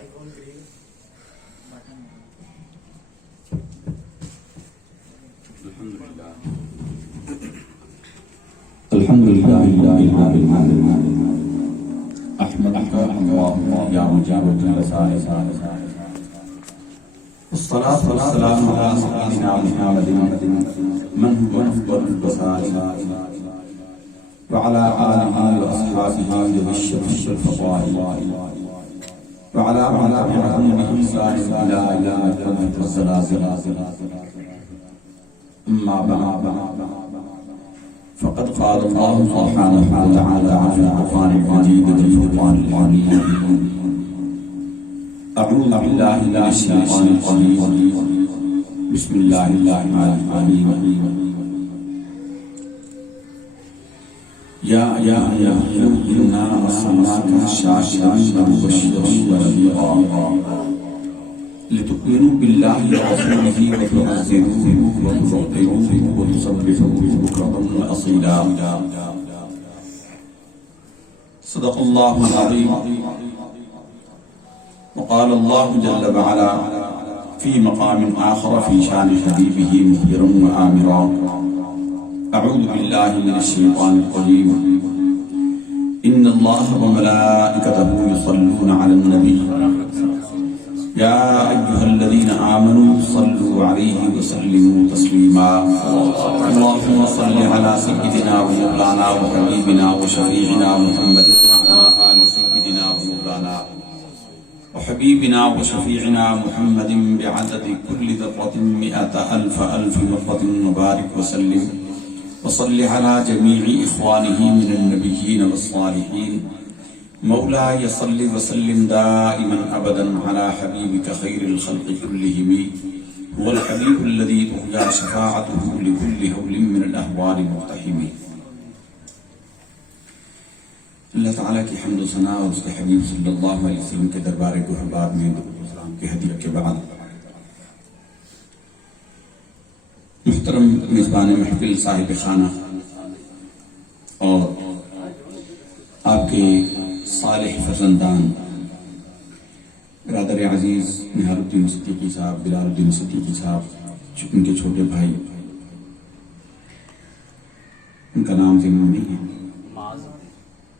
الحمد لله رب العالمين احمدك اللهم يا مجيب الرسائل والصلاة والسلام على سيدنا محمد من هو أفضل البشر وعلى آله وأصحابه ذوي الشرف والفضائل وعلى من تبعهم بإحسان إلى يوم القيامة والزلازل. أما بعد فقد قال الله سبحانه وتعالى في القرآن المجيد والفرقان الحميد: أعوذ بالله من الشيطان الرجيم بسم الله الرحمن الرحيم. يا أيها النبي إنا أرسلناك شاهدا ومبشرا ونذيرا لتؤمنوا بالله ورسوله وتعزروه وتوقروه وتسبحوه بكرة وأصيلا. صدق الله العظيم. وقال الله جل وعلا في مقام آخر في شان حبيبه مخبرا وآمرا: أعوذ بالله من الشيطان الرجيم. إن الله وملائكته يصلون على النبي يا أيها الذين آمنوا صلوا عليه وسلموا تسليما. اللهم صل على سيدنا ومولانا وحبيبنا وشفيعنا محمد وعلى آل سيدنا ومولانا وحبيبنا وشفيعنا محمد بعدد كل ذرة 100,000 مرة وبارك وسلم وصل على جميع إخوانه من النبيين والصالحين. مولاي صل وسلم دائما أبدا على حبيبك خير الخلق كلهم، هو الحبيب الذي ترجى شفاعته لكل هول من الأهوال المقتحم. اللہ تعالیٰ کی حمد و ثنا اور اس کے حبیب صلی اللہ علیہ وسلم کے دربار گہربار میں درود و سلام کی ہدیہ کے بعد، محترم میزبان محفل صاحب خانہ اور آپ کے صالح فرزندان برادر عزیز نہار الدین صدیقی صاحب، بلال الدین صدیقی صاحب، ان کے چھوٹے بھائی، ان کا نام ذہن میں نہیں ہے،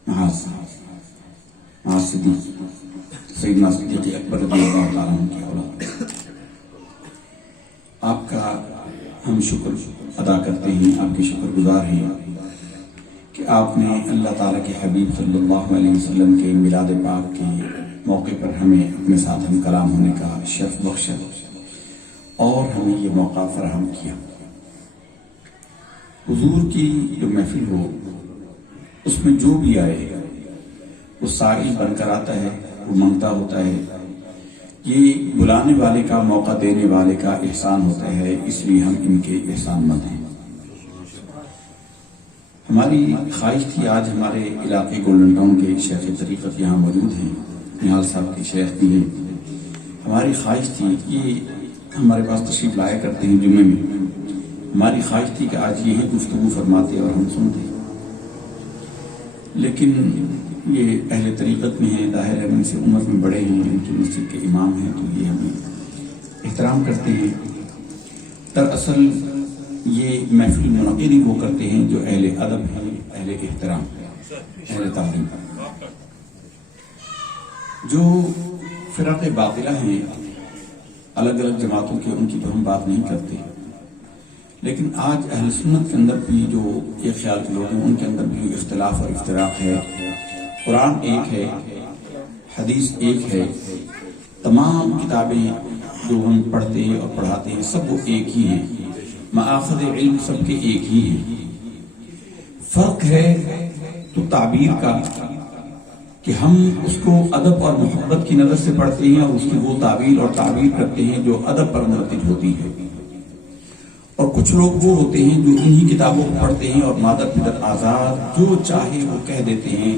معاذ صدیق، سیدنا صدیق اکبر رضی اللہ تعالیٰ عنہ کی اولاد، آپ کا ہم شکر ادا کرتے ہیں، آپ کے شکر گزار ہیں کہ آپ نے اللہ تعالیٰ کے حبیب صلی اللہ علیہ وسلم کے میلاد پاک کے موقع پر ہمیں اپنے ساتھ ہم کلام ہونے کا شرف بخشا اور ہمیں یہ موقع فراہم کیا۔ حضور کی جو محفل ہو اس میں جو بھی آئے وہ سائل بن کر آتا ہے، وہ منگتا ہوتا ہے، یہ بلانے والے کا، موقع دینے والے کا احسان ہوتا ہے، اس لیے ہم ان کے احسان مند ہیں۔ ہماری خواہش تھی آج ہمارے علاقے گولڈن ٹاؤن کے شیخ طریقت یہاں موجود ہیں، نہال صاحب کے شیخ بھی ہیں، ہماری خواہش تھی یہ ہمارے پاس تشریف لایا کرتے ہیں جمعے میں، ہماری خواہش تھی کہ آج یہی گفتگو فرماتے اور ہم سنتے، لیکن یہ اہل طریقت میں ہیں، ظاہر ہے ان سے عمر میں بڑے ہیں، ان کی مسجد کے امام ہیں، تو یہ ہمیں احترام کرتے ہیں۔ دراصل یہ محفل منعقد وہ کرتے ہیں جو اہل ادب ہیں، اہل احترام، اہل تعلیم۔ جو فرق باطلہ ہیں الگ الگ جماعتوں کے، ان کی تو ہم بات نہیں کرتے، لیکن آج اہل سنت کے اندر بھی جو یہ خیال کے لوگ ہیں ان کے اندر بھی اختلاف اور افتراق ہے۔ قرآن ایک ہے، حدیث ایک ہے، تمام کتابیں جو ہم پڑھتے ہیں اور پڑھاتے ہیں سب وہ ایک ہی ہیں، مآخذ علم سب کے ایک ہی ہیں۔ فرق ہے تو تعبیر کا کہ ہم اس کو ادب اور محبت کی نظر سے پڑھتے ہیں اور اس کی وہ تعبیر اور تعبیر کرتے ہیں جو ادب پر مرتب ہوتی ہے، اور کچھ لوگ وہ ہوتے ہیں جو انہی کتابوں کو پڑھتے ہیں اور مادر پدر آزاد جو چاہے وہ کہہ دیتے ہیں،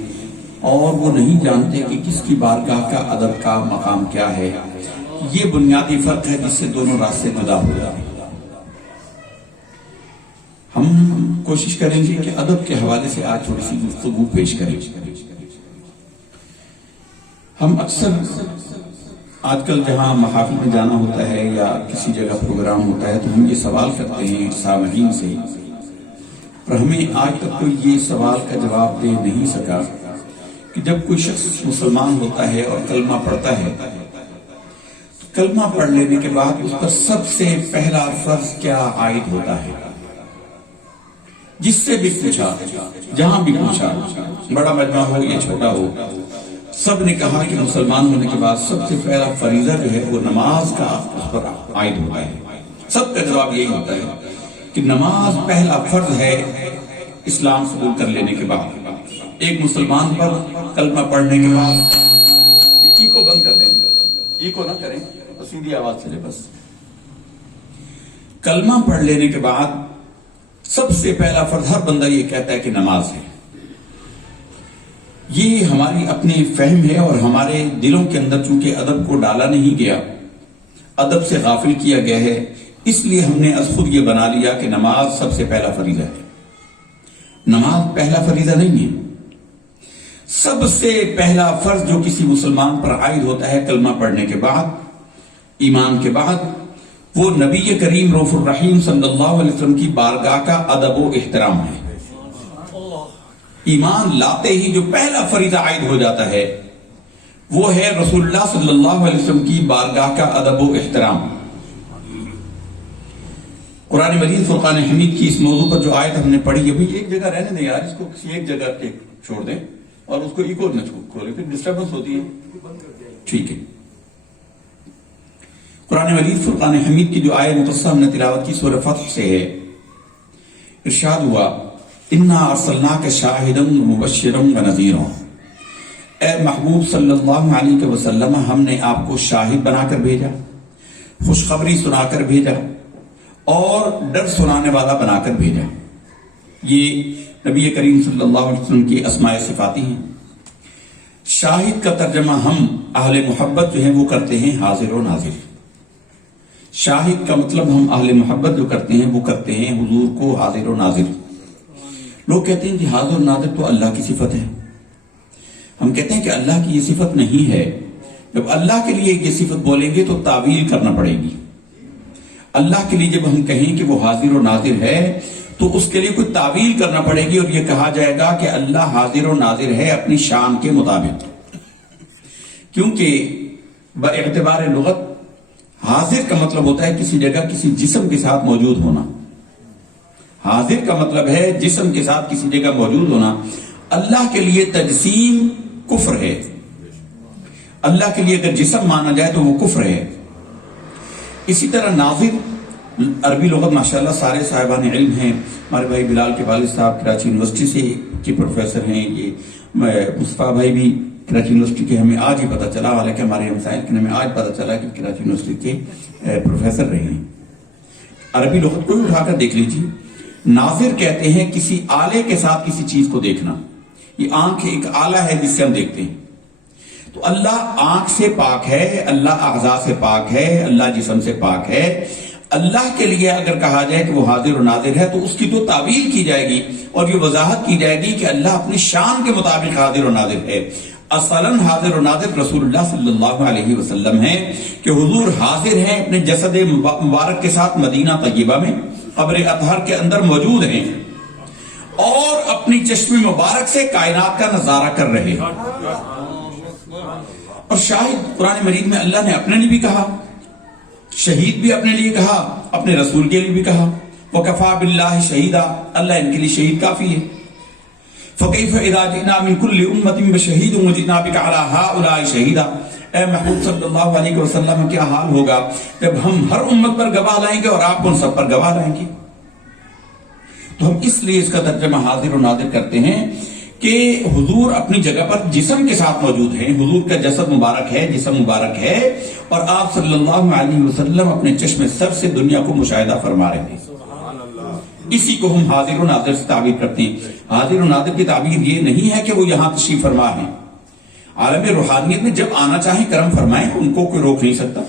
اور وہ نہیں جانتے کہ کس کی بارگاہ کا ادب کا مقام کیا ہے۔ یہ بنیادی فرق ہے جس سے دونوں راستے جدا ہو جاتے ہیں۔ ہم کوشش کریں گے کہ ادب کے حوالے سے آج تھوڑی سی گفتگو پیش کریں۔ ہم اکثر آج کل جہاں محافل میں جانا ہوتا ہے یا کسی جگہ پروگرام ہوتا ہے تو ہم یہ سوال کرتے ہیں سامعین سے، اور ہمیں آج تک کوئی یہ سوال کا جواب دے نہیں سکا کہ جب کوئی شخص مسلمان ہوتا ہے اور کلمہ پڑھتا ہے، کلمہ پڑھ لینے کے بعد اس پر سب سے پہلا فرض کیا عائد ہوتا ہے؟ جس سے بھی پوچھا، جہاں بھی پوچھا، بڑا مجمع ہو یا چھوٹا ہو، سب نے کہا کہ مسلمان ہونے کے بعد سب سے پہلا فریضہ جو ہے وہ نماز کا اس پر عائد ہوتا ہے۔ سب کا جواب یہی ہوتا ہے کہ نماز پہلا فرض ہے اسلام قبول کر لینے کے بعد۔ ایک مسلمان پر کلمہ پڑھنے کے بعد، ایکو بند کر دیں، ایکو نہ کریں، سیدھی آواز چلے بس۔ کلمہ پڑھ لینے کے بعد سب سے پہلا فرض ہر بندہ یہ کہتا ہے کہ نماز ہے۔ یہ ہماری اپنی فہم ہے اور ہمارے دلوں کے اندر چونکہ ادب کو ڈالا نہیں گیا، ادب سے غافل کیا گیا ہے، اس لیے ہم نے از خود یہ بنا لیا کہ نماز سب سے پہلا فریضہ ہے۔ نماز پہلا فریضہ نہیں ہے۔ سب سے پہلا فرض جو کسی مسلمان پر عائد ہوتا ہے کلمہ پڑھنے کے بعد، ایمان کے بعد، وہ نبی کریم رؤوف الرحیم صلی اللہ علیہ وسلم کی بارگاہ کا ادب و احترام ہے۔ ایمان لاتے ہی جو پہلا فریضہ عائد ہو جاتا ہے وہ ہے رسول اللہ صلی اللہ علیہ وسلم کی بارگاہ کا ادب و احترام۔ قرآن مجید فرقان حمید کی اس موضوع پر جو آیت ہم نے پڑھی ہے، ایک جگہ رہنے دیں یار، اس کو کسی ایک جگہ پہ چھوڑ دیں اور اس کو ایکو نہ کھولیں، پھر ڈسٹربنس ہوتی ہے۔ ٹھیک ہے، قرآن مجید فرقان حمید کی جو آیت مقدسہ ہم نے تلاوت کی سورہ فتح سے ہے، ارشاد ہوا اِنَّا أَرْسَلْنَاكَ شَاهِدًا وَمُبَشِّرًا وَنَذِيرًا، اے محبوب صلی اللہ علیہ وسلم، ہم نے آپ کو شاہد بنا کر بھیجا، خوشخبری سنا کر بھیجا اور ڈر سنانے والا بنا کر بھیجا۔ یہ نبی کریم صلی اللہ علیہ وسلم کی اسماء صفاتی ہیں۔ شاہد کا ترجمہ ہم اہل محبت جو ہیں وہ کرتے ہیں حاضر و ناظر۔ شاہد کا مطلب ہم اہل محبت جو کرتے ہیں وہ کرتے ہیں حضور کو حاضر و ناظر۔ لوگ کہتے ہیں کہ حاضر و ناظر تو اللہ کی صفت ہے، ہم کہتے ہیں کہ اللہ کی یہ صفت نہیں ہے۔ جب اللہ کے لیے یہ صفت بولیں گے تو تعویل کرنا پڑے گی۔ اللہ کے لیے جب ہم کہیں کہ وہ حاضر و ناظر ہے تو اس کے لیے کوئی تعویل کرنا پڑے گی، اور یہ کہا جائے گا کہ اللہ حاضر و ناظر ہے اپنی شان کے مطابق، کیونکہ باعتبار لغت حاضر کا مطلب ہوتا ہے کسی جگہ کسی جسم کے ساتھ موجود ہونا۔ حاضر کا مطلب ہے جسم کے ساتھ کسی جگہ موجود ہونا۔ اللہ کے لیے تجسیم کفر ہے، اللہ کے لیے اگر جسم مانا جائے تو وہ کفر ہے۔ اسی طرح ناظر عربی لغت ماشاءاللہ سارے صاحبان علم ہیں۔ ہمارے بھائی بلال کے والد صاحب کراچی یونیورسٹی سے کے پروفیسر ہیں، یہ مصطفیٰ بھائی بھی کراچی یونیورسٹی کے، ہمیں آج ہی پتہ چلا، حالانکہ ہمارے مسائل کے ہمیں آج پتہ چلا کہ کراچی یونیورسٹی کے پروفیسر رہے ہیں۔ عربی لغت کو اٹھا کر دیکھ لیجیے۔ ناظر کہتے ہیں کسی آلے کے ساتھ کسی چیز کو دیکھنا۔ یہ آنکھ ایک آلہ ہے جس سے ہم دیکھتے ہیں، تو اللہ آنکھ سے پاک ہے، اللہ اعضاء سے پاک ہے، اللہ جسم سے پاک ہے۔ اللہ کے لیے اگر کہا جائے کہ وہ حاضر و ناظر ہے تو اس کی تو تعویل کی جائے گی اور یہ وضاحت کی جائے گی کہ اللہ اپنی شان کے مطابق حاضر و ناظر ہے۔ اصلاً حاضر و ناظر رسول اللہ صلی اللہ علیہ وسلم ہیں کہ حضور حاضر ہیں اپنے جسد مبارک کے ساتھ مدینہ طیبہ میں قبر اطہر کے اندر موجود ہیں اور اپنی چشم مبارک سے کائنات کا نظارہ کر رہے ہیں۔ اور شاہد قرآن مجید میں اللہ نے اپنے لیے بھی کہا، شہید بھی اپنے لیے کہا، اپنے رسول کے لیے بھی کہا، وَكَفَى بِاللَّهِ شَهِيدًا، اللہ ان کے لیے شہید کافی ہے۔ فَكَيْفَ إِذَا جِئْنَا مِن كُلِّ أُمَّةٍ بِشَهِيدٍ وَجِئْنَا بِكَ عَلَى هَؤُلَاءِ شَهِيدًا، اے محبوب صلی اللہ علیہ وسلم کیا حال ہوگا جب ہم ہر امت پر گواہ لائیں گے اور آپ ان سب پر گواہ لائیں گے۔ تو ہم اس لیے اس کا ترجمہ حاضر و ناظر کرتے ہیں کہ حضور اپنی جگہ پر جسم کے ساتھ موجود ہیں، حضور کا جسد مبارک ہے، جسم مبارک ہے، اور آپ صلی اللہ علیہ وسلم اپنے چشم سر سے دنیا کو مشاہدہ فرما رہے ہیں۔ اسی کو ہم حاضر و ناظر سے تعبیر کرتے ہیں۔ حاضر و ناظر کی تعبیر یہ نہیں ہے کہ وہ یہاں تشریف فرما ہیں، عالم روحانیت میں جب آنا چاہیں کرم فرمائیں، ان کو کوئی روک نہیں سکتا،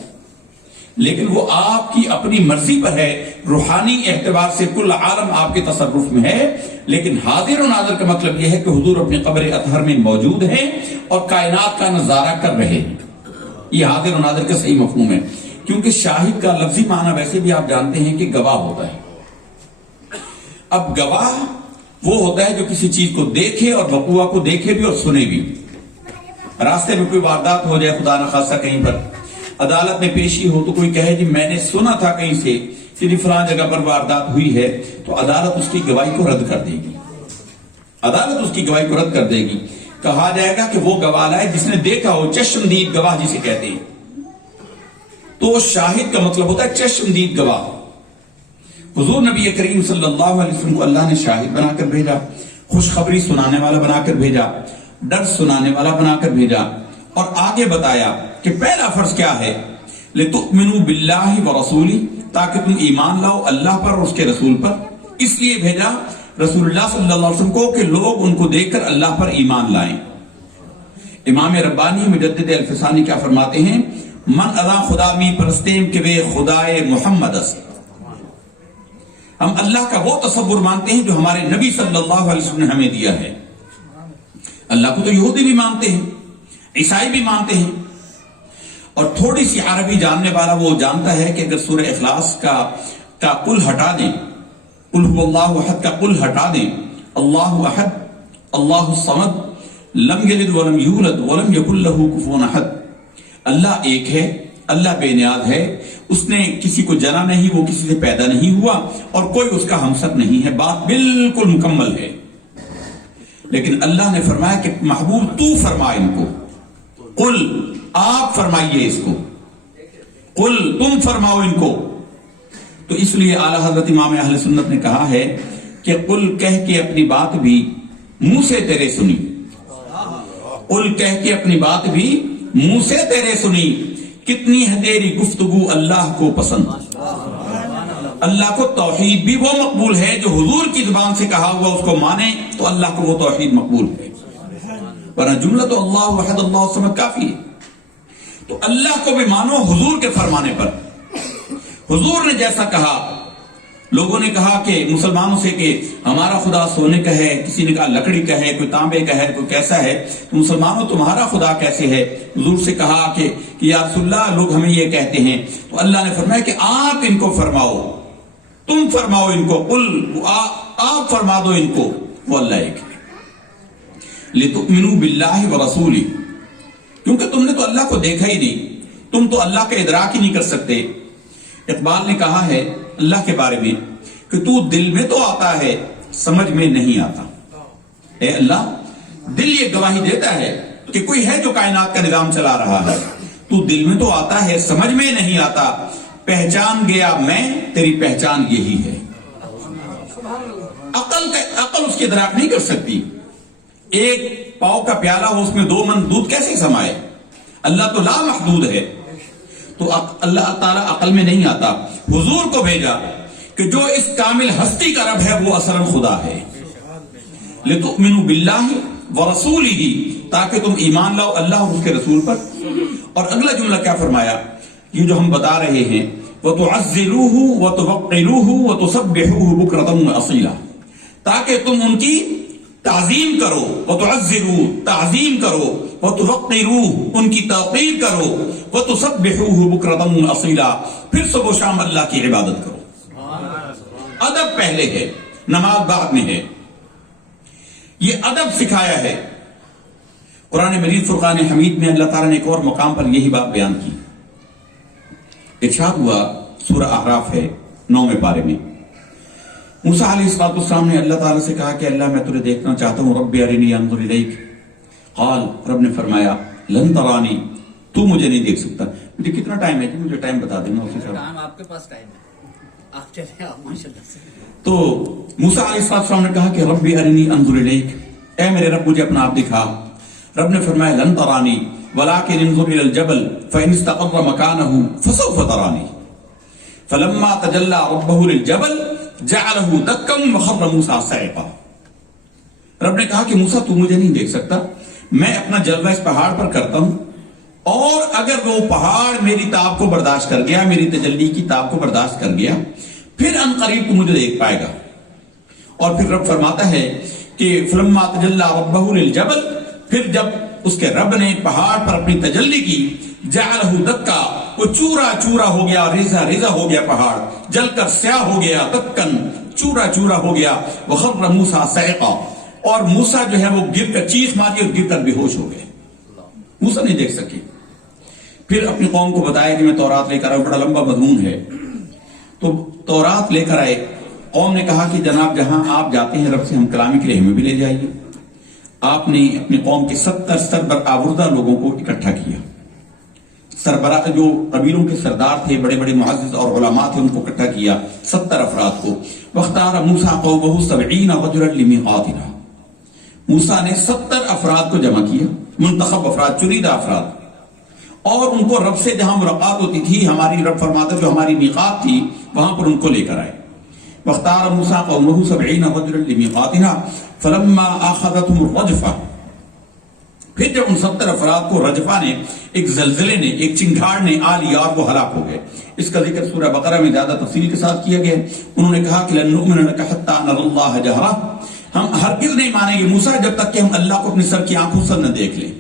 لیکن وہ آپ کی اپنی مرضی پر ہے۔ روحانی اعتبار سے کل عالم آپ کے تصرف میں ہے، لیکن حاضر و ناظر کا مطلب یہ ہے کہ حضور اپنی قبر اطہر میں موجود ہیں اور کائنات کا نظارہ کر رہے ہیں۔ یہ حاضر و ناظر کا صحیح مفہوم ہے، کیونکہ شاہد کا لفظی معنی ویسے بھی آپ جانتے ہیں کہ گواہ ہوتا ہے۔ اب گواہ وہ ہوتا ہے جو کسی چیز کو دیکھے اور وقوع کو دیکھے بھی اور سنے بھی۔ راستے میں کوئی واردات ہو جائے خدا نخواستہ کہیں پر، عدالت میں پیشی ہو تو کوئی کہے جی میں نے سنا تھا کہیں سے کہ فلاں جگہ پر واردات ہوئی ہے، تو عدالت اس کی گواہی کو رد کر دے گی، عدالت اس کی گواہی کو رد کر دے گی۔ کہا جائے گا کہ وہ گواہ لائے جس نے دیکھا ہو، چشمدید گواہ جسے کہتے ہیں۔ تو شاہد کا مطلب ہوتا ہے چشمدید گواہ۔ حضور نبی کریم صلی اللہ علیہ وسلم کو اللہ نے شاہد بنا کر بھیجا، خوشخبری سنانے والا بنا کر بھیجا، ڈر سنانے والا بنا کر بھیجا، اور آگے بتایا کہ پہلا فرض کیا ہے، لِتُؤْمِنُوا بِاللَّهِ وَرَسُولِهِ، تاکہ تم ایمان لاؤ اللہ پر اور اس کے رسول پر۔ اس لیے بھیجا رسول اللہ صلی اللہ علیہ وسلم کو کہ لوگ ان کو دیکھ کر اللہ پر ایمان لائیں۔ امام ربانی مجدد الفسانی کیا فرماتے ہیں، من ادا خدا می پرستیم کہ وہ خدائے محمد است۔ ہم اللہ کا وہ تصور مانتے ہیں جو ہمارے نبی صلی اللہ علیہ وسلم نے ہمیں دیا ہے۔ اللہ کو تو یہودی بھی مانتے ہیں، عیسائی بھی مانتے ہیں، اور تھوڑی سی عربی جاننے والا وہ جانتا ہے کہ اگر سورہ اخلاص کا قل ہٹا دیں، قل هو اللہ احد کا قل ہٹا دیں، اللہ احد اللہ الصمد لم یلد ولم یولد ولم یکن لہ کفوا احد، اللہ ایک ہے، اللہ بے نیاز ہے، اس نے کسی کو جنا نہیں، وہ کسی سے پیدا نہیں ہوا، اور کوئی اس کا ہمسر نہیں ہے، بات بالکل مکمل ہے۔ لیکن اللہ نے فرمایا کہ محبوب تو فرما ان کو، قل آپ فرمائیے اس کو، قل تم فرماؤ ان کو۔ تو اس لیے اعلیٰ حضرت امام اہل سنت نے کہا ہے کہ قل کہہ کے اپنی بات بھی منہ سے تیرے سنی، قل کہہ کے اپنی بات بھی منہ سے تیرے سنی، کتنی ہے تیری گفتگو اللہ کو پسند۔ اللہ کو توحید بھی وہ مقبول ہے جو حضور کی زبان سے کہا ہوا اس کو مانے، تو اللہ کو وہ توحید مقبول ہے، ورنہ جملہ تو اللہ وحد اللہ الصمد کافی ہے۔ تو اللہ کو بھی مانو حضور کے فرمانے پر۔ حضور نے جیسا کہا، لوگوں نے کہا کہ مسلمانوں سے کہ ہمارا خدا سونے کا ہے، کسی نے کہا لکڑی کا ہے، کوئی تانبے کا ہے، کوئی کیسا ہے، تو مسلمانوں تمہارا خدا کیسے ہے؟ حضور سے کہا کہ یا رسول اللہ لوگ ہمیں یہ کہتے ہیں، تو اللہ نے فرمایا کہ آپ ان کو فرماؤ، تم فرماؤ ان کو، قل آپ فرما دو ان کو، وہ اللہ ایک ہے۔ لِتُؤْمِنُوا بِاللَّهِ وَرَسُولِهِ، کیونکہ تم نے تو اللہ کو دیکھا ہی نہیں، تم تو اللہ کا ادراک ہی نہیں کر سکتے۔ اقبال نے کہا ہے اللہ کے بارے میں کہ تو دل میں تو آتا ہے سمجھ میں نہیں آتا۔ اے اللہ، دل یہ گواہی دیتا ہے کہ کوئی ہے جو کائنات کا نظام چلا رہا ہے، تو دل میں تو آتا ہے سمجھ میں نہیں آتا، پہچان گیا میں تیری پہچان یہی ہے۔ عقل اس کی ادراک نہیں کر سکتی۔ ایک پاؤ کا پیالہ ہو اس میں 2 من دودھ کیسے سمائے؟ اللہ تو لا محدود ہے، تو اللہ تعالیٰ عقل میں نہیں آتا۔ حضور کو بھیجا کہ جو اس کامل ہستی کا رب ہے وہ اصلاً خدا ہے۔ لِتُؤْمِنُوا بِاللَّهِ وَرَسُولِهِ، تاکہ تم ایمان لاؤ اللہ اور اس کے رسول پر۔ اور اگلا جملہ کیا فرمایا، یہ جو ہم بتا رہے ہیں، وَتُعَزِّرُوهُ وَتُوَقِّرُوهُ وَتُسَبِّحُوهُ بُكْرَةً وَأَصِيلًا، تاکہ تم ان کی تعظیم کرو، وَتُعَزِّرُوهُ تعظیم کرو، وَتُوَقِّرُوهُ ان کی توقیر کرو، وَتُسَبِّحُوهُ بُكْرَةً وَأَصِيلًا پھر صبح و شام اللہ کی عبادت کرو۔ ادب پہلے ہے، نماز بعد میں ہے، یہ ادب سکھایا ہے۔ قرآن مجید فرقان حمید میں اللہ تعالیٰ نے ایک اور مقام پر یہی بات بیان کی۔ ارشاد ہوا، سورہ اعراف ہے 9ویں پارے میں، موسیٰ علیہ السلام نے اللہ تعالیٰ سے کہا کہ اللہ میں تجھے دیکھنا چاہتا ہوں، رب ارنی انظر الیک، قال رب نے فرمایا لن ترانی، تو مجھے نہیں دیکھ سکتا۔ مجھے کتنا ٹائم ہے جی؟ مجھے ٹائم بتا دینا اسی طرح۔ آپ کے پاس ٹائم ہے، آپ چلیں آپ ماشاءاللہ سے۔ تو موسیٰ علیہ السلام نے کہا کہ رب ارنی انظر الیک، اے میرے رب مجھے اپنا آپ دکھا۔ رب نے فرمایا لن ترانی ولكن انظر الى الجبل فإن استقر مكانه فسوف تراني فلما تجلى ربه للجبل جعله دكا وخر موسى صعقا۔ رب نے کہا کہ موسیٰ تو مجھے نہیں دیکھ سکتا، میں اپنا جلوہ اس پہاڑ پر کرتا ہوں، اور اگر وہ پہاڑ میری تاب کو برداشت کر گیا، میری تجلی کی تاب کو برداشت کر گیا، پھر ان قریب تو مجھے دیکھ پائے گا۔ اور پھر رب فرماتا ہے کہ فلما تجلی ربہ للجبل، پھر جب اس کے رب نے پہاڑ پر اپنی تجلی کی جعلہ دکا، وہ چورا چورا ہو گیا، ریزا ریزا ہو گیا پہاڑ، جل کر سیاہ ہو گیا، دکن چورا چورا ہو گیا، وخر موسیٰ صعقا، اور موسیٰ جو ہے وہ گر کر چیخ ماری اور گر کر بے ہوش ہو گئے، موسیٰ نہیں دیکھ سکے۔ پھر اپنی قوم کو بتایا کہ میں تورات لے کر آیا، بڑا لمبا مضمون ہے، تو تورات لے کر آئے۔ قوم نے کہا کہ جناب جہاں آپ جاتے ہیں رب سے ہم کلامی کے لیے ہمیں بھی لے جائیے۔ آپ نے اپنی قوم کے 70 سربراہ لوگوں کو اکٹھا کیا، سربراہ جو قبیلوں کے سردار تھے، بڑے بڑے معزز اور علماء تھے، ان کو اکٹھا کیا 70 افراد کو۔ واختار موسیٰ قومہ 70 رجلا لمیقاتنا، موسیٰ نے 70 افراد کو جمع کیا، منتخب افراد، چنیدہ افراد، اور ان کو رب سے جہاں ملاقات ہوتی تھی، ہماری رب فرماتا جو ہماری میقات تھی وہاں پر ان کو لے کر آئے۔ واختار موسیٰ قومہ 70 رجلا لمیقاتنا فلما آخذتهم الرجفہ، پھر جب ان 70 افراد کو رجفہ نے، ایک زلزلے نے، ایک چنگھاڑ نے آ لیا اور وہ ہلاک ہو گئے۔ اس کا ذکر سورہ بقرہ میں زیادہ تفصیل کے ساتھ کیا گیا۔ انہوں نے کہا کہ لن نؤمن لک حتی نری اللہ جہرہ، ہم ہرگز نہیں مانیں گے موسیٰ جب تک کہ ہم اللہ کو اپنی سر کی آنکھوں سے نہ دیکھ لیں۔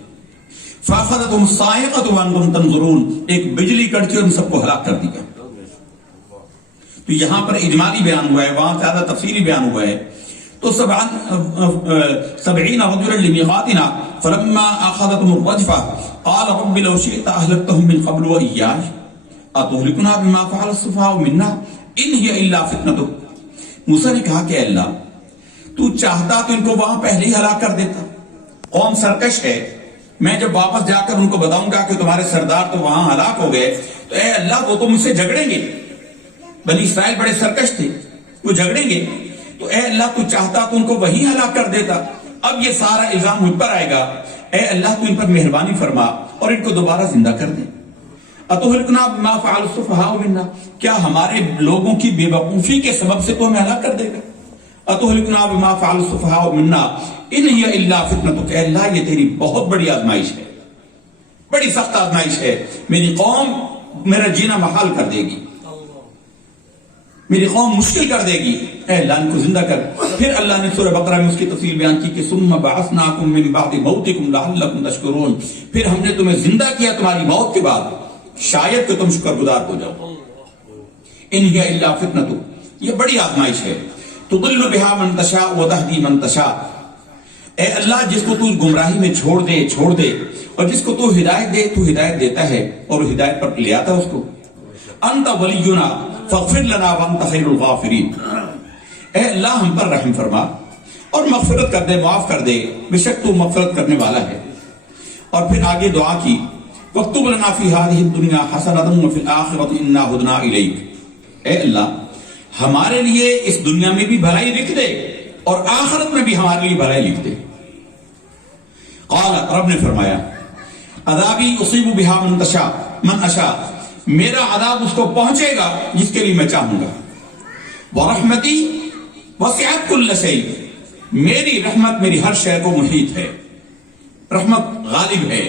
فاخذتهم الصاعقۃ وانتم تنظرون، ایک بجلی کڑکی اور ان سب کو ہلاک کر دیا۔ تو یہاں پر اجمالی بیان ہوا ہے، وہاں زیادہ تفصیلی بیان ہوا ہے۔ تو 70 رجلا لمیقاتنا فلما اخذتهم الرجفة قال رب لو شئت اهلكتهم من قبل واياي اتهلكنا بما فعل السفهاء منا ان هي الا فتنتك، موسیٰ نے کہا کہ اللہ تو چاہتا تو ان کو وہاں پہلے ہی ہلاک کر دیتا، قوم سرکش ہے، میں جب واپس جا کر ان کو بتاؤں گا کہ تمہارے سردار تو وہاں ہلاک ہو گئے تو اے اللہ وہ تو مجھ سے جھگڑیں گے، بنی اسرائیل بڑے سرکش تھے، وہ جھگڑیں گے، تو اے اللہ تو چاہتا تو ان کو وہی ہلاک کر دیتا، اب یہ سارا الزام مجھ پر آئے گا، اے اللہ تو ان پر مہربانی فرما اور ان کو دوبارہ زندہ کر دے۔ اتہلکنا بما فعل السفہاء منا، کیا ہمارے لوگوں کی بے وقوفی کے سبب سے تو ہمیں ہلاک کر دے گا؟ اتہلکنا بما فعل السفہاء منا ان ہی الا فتنتک، اے اللہ یہ تیری بہت بڑی آزمائش ہے، بڑی سخت آزمائش ہے، میری قوم میرا جینا محال کر دے گی، میری قوم مشکل کر دے گی، اے اللہ ان کو زندہ کر۔ پھر اللہ نے سورہ بقرہ میں اس کی تفصیل بیان کی کہ ثم بعثناکم من بعد موتکم لعلکم تشکرون، پھر ہم نے تمہیں زندہ کیا تمہاری موت کے بعد شاید کہ تم شکر گزار ہو جاؤ۔ ان ہی الا فتنتک، یہ بڑی آزمائش ہے، تضل بها من تشاء وتهدی من تشاء، اے اللہ جس کو تو گمراہی میں چھوڑ دے اور جس کو تو ہدایت دے تو ہدایت دیتا ہے اور ہدایت پر لے آتا اس کو۔ انت ولینا فاغفر لنا وانت خیر الغافرین، اے اللہ ہم پر رحم فرما اور مغفرت کر دے، معاف کر دے، بے شک تو مغفرت کرنے والا ہے۔ اور پھر آگے دعا کی وَاكْتُبْ لَنَا فِي هَذِهِ الدُّنْيَا حَسَنَةً وَفِي الْآخِرَةِ إِنَّا هُدْنَا إِلَيْكَ، اے اللہ ہمارے لیے اس دنیا میں بھی بھلائی لکھ دے اور آخرت میں بھی ہمارے لیے بھلائی لکھ دے۔ قال، رب نے فرمایا عذابی اصیب بها من اشاء، میرا عذاب اس کو پہنچے گا جس کے لیے میں چاہوں گا۔ ورحمتی وسعت کل شیء، میری رحمت میری ہر شے کو محیط ہے، رحمت غالب ہے،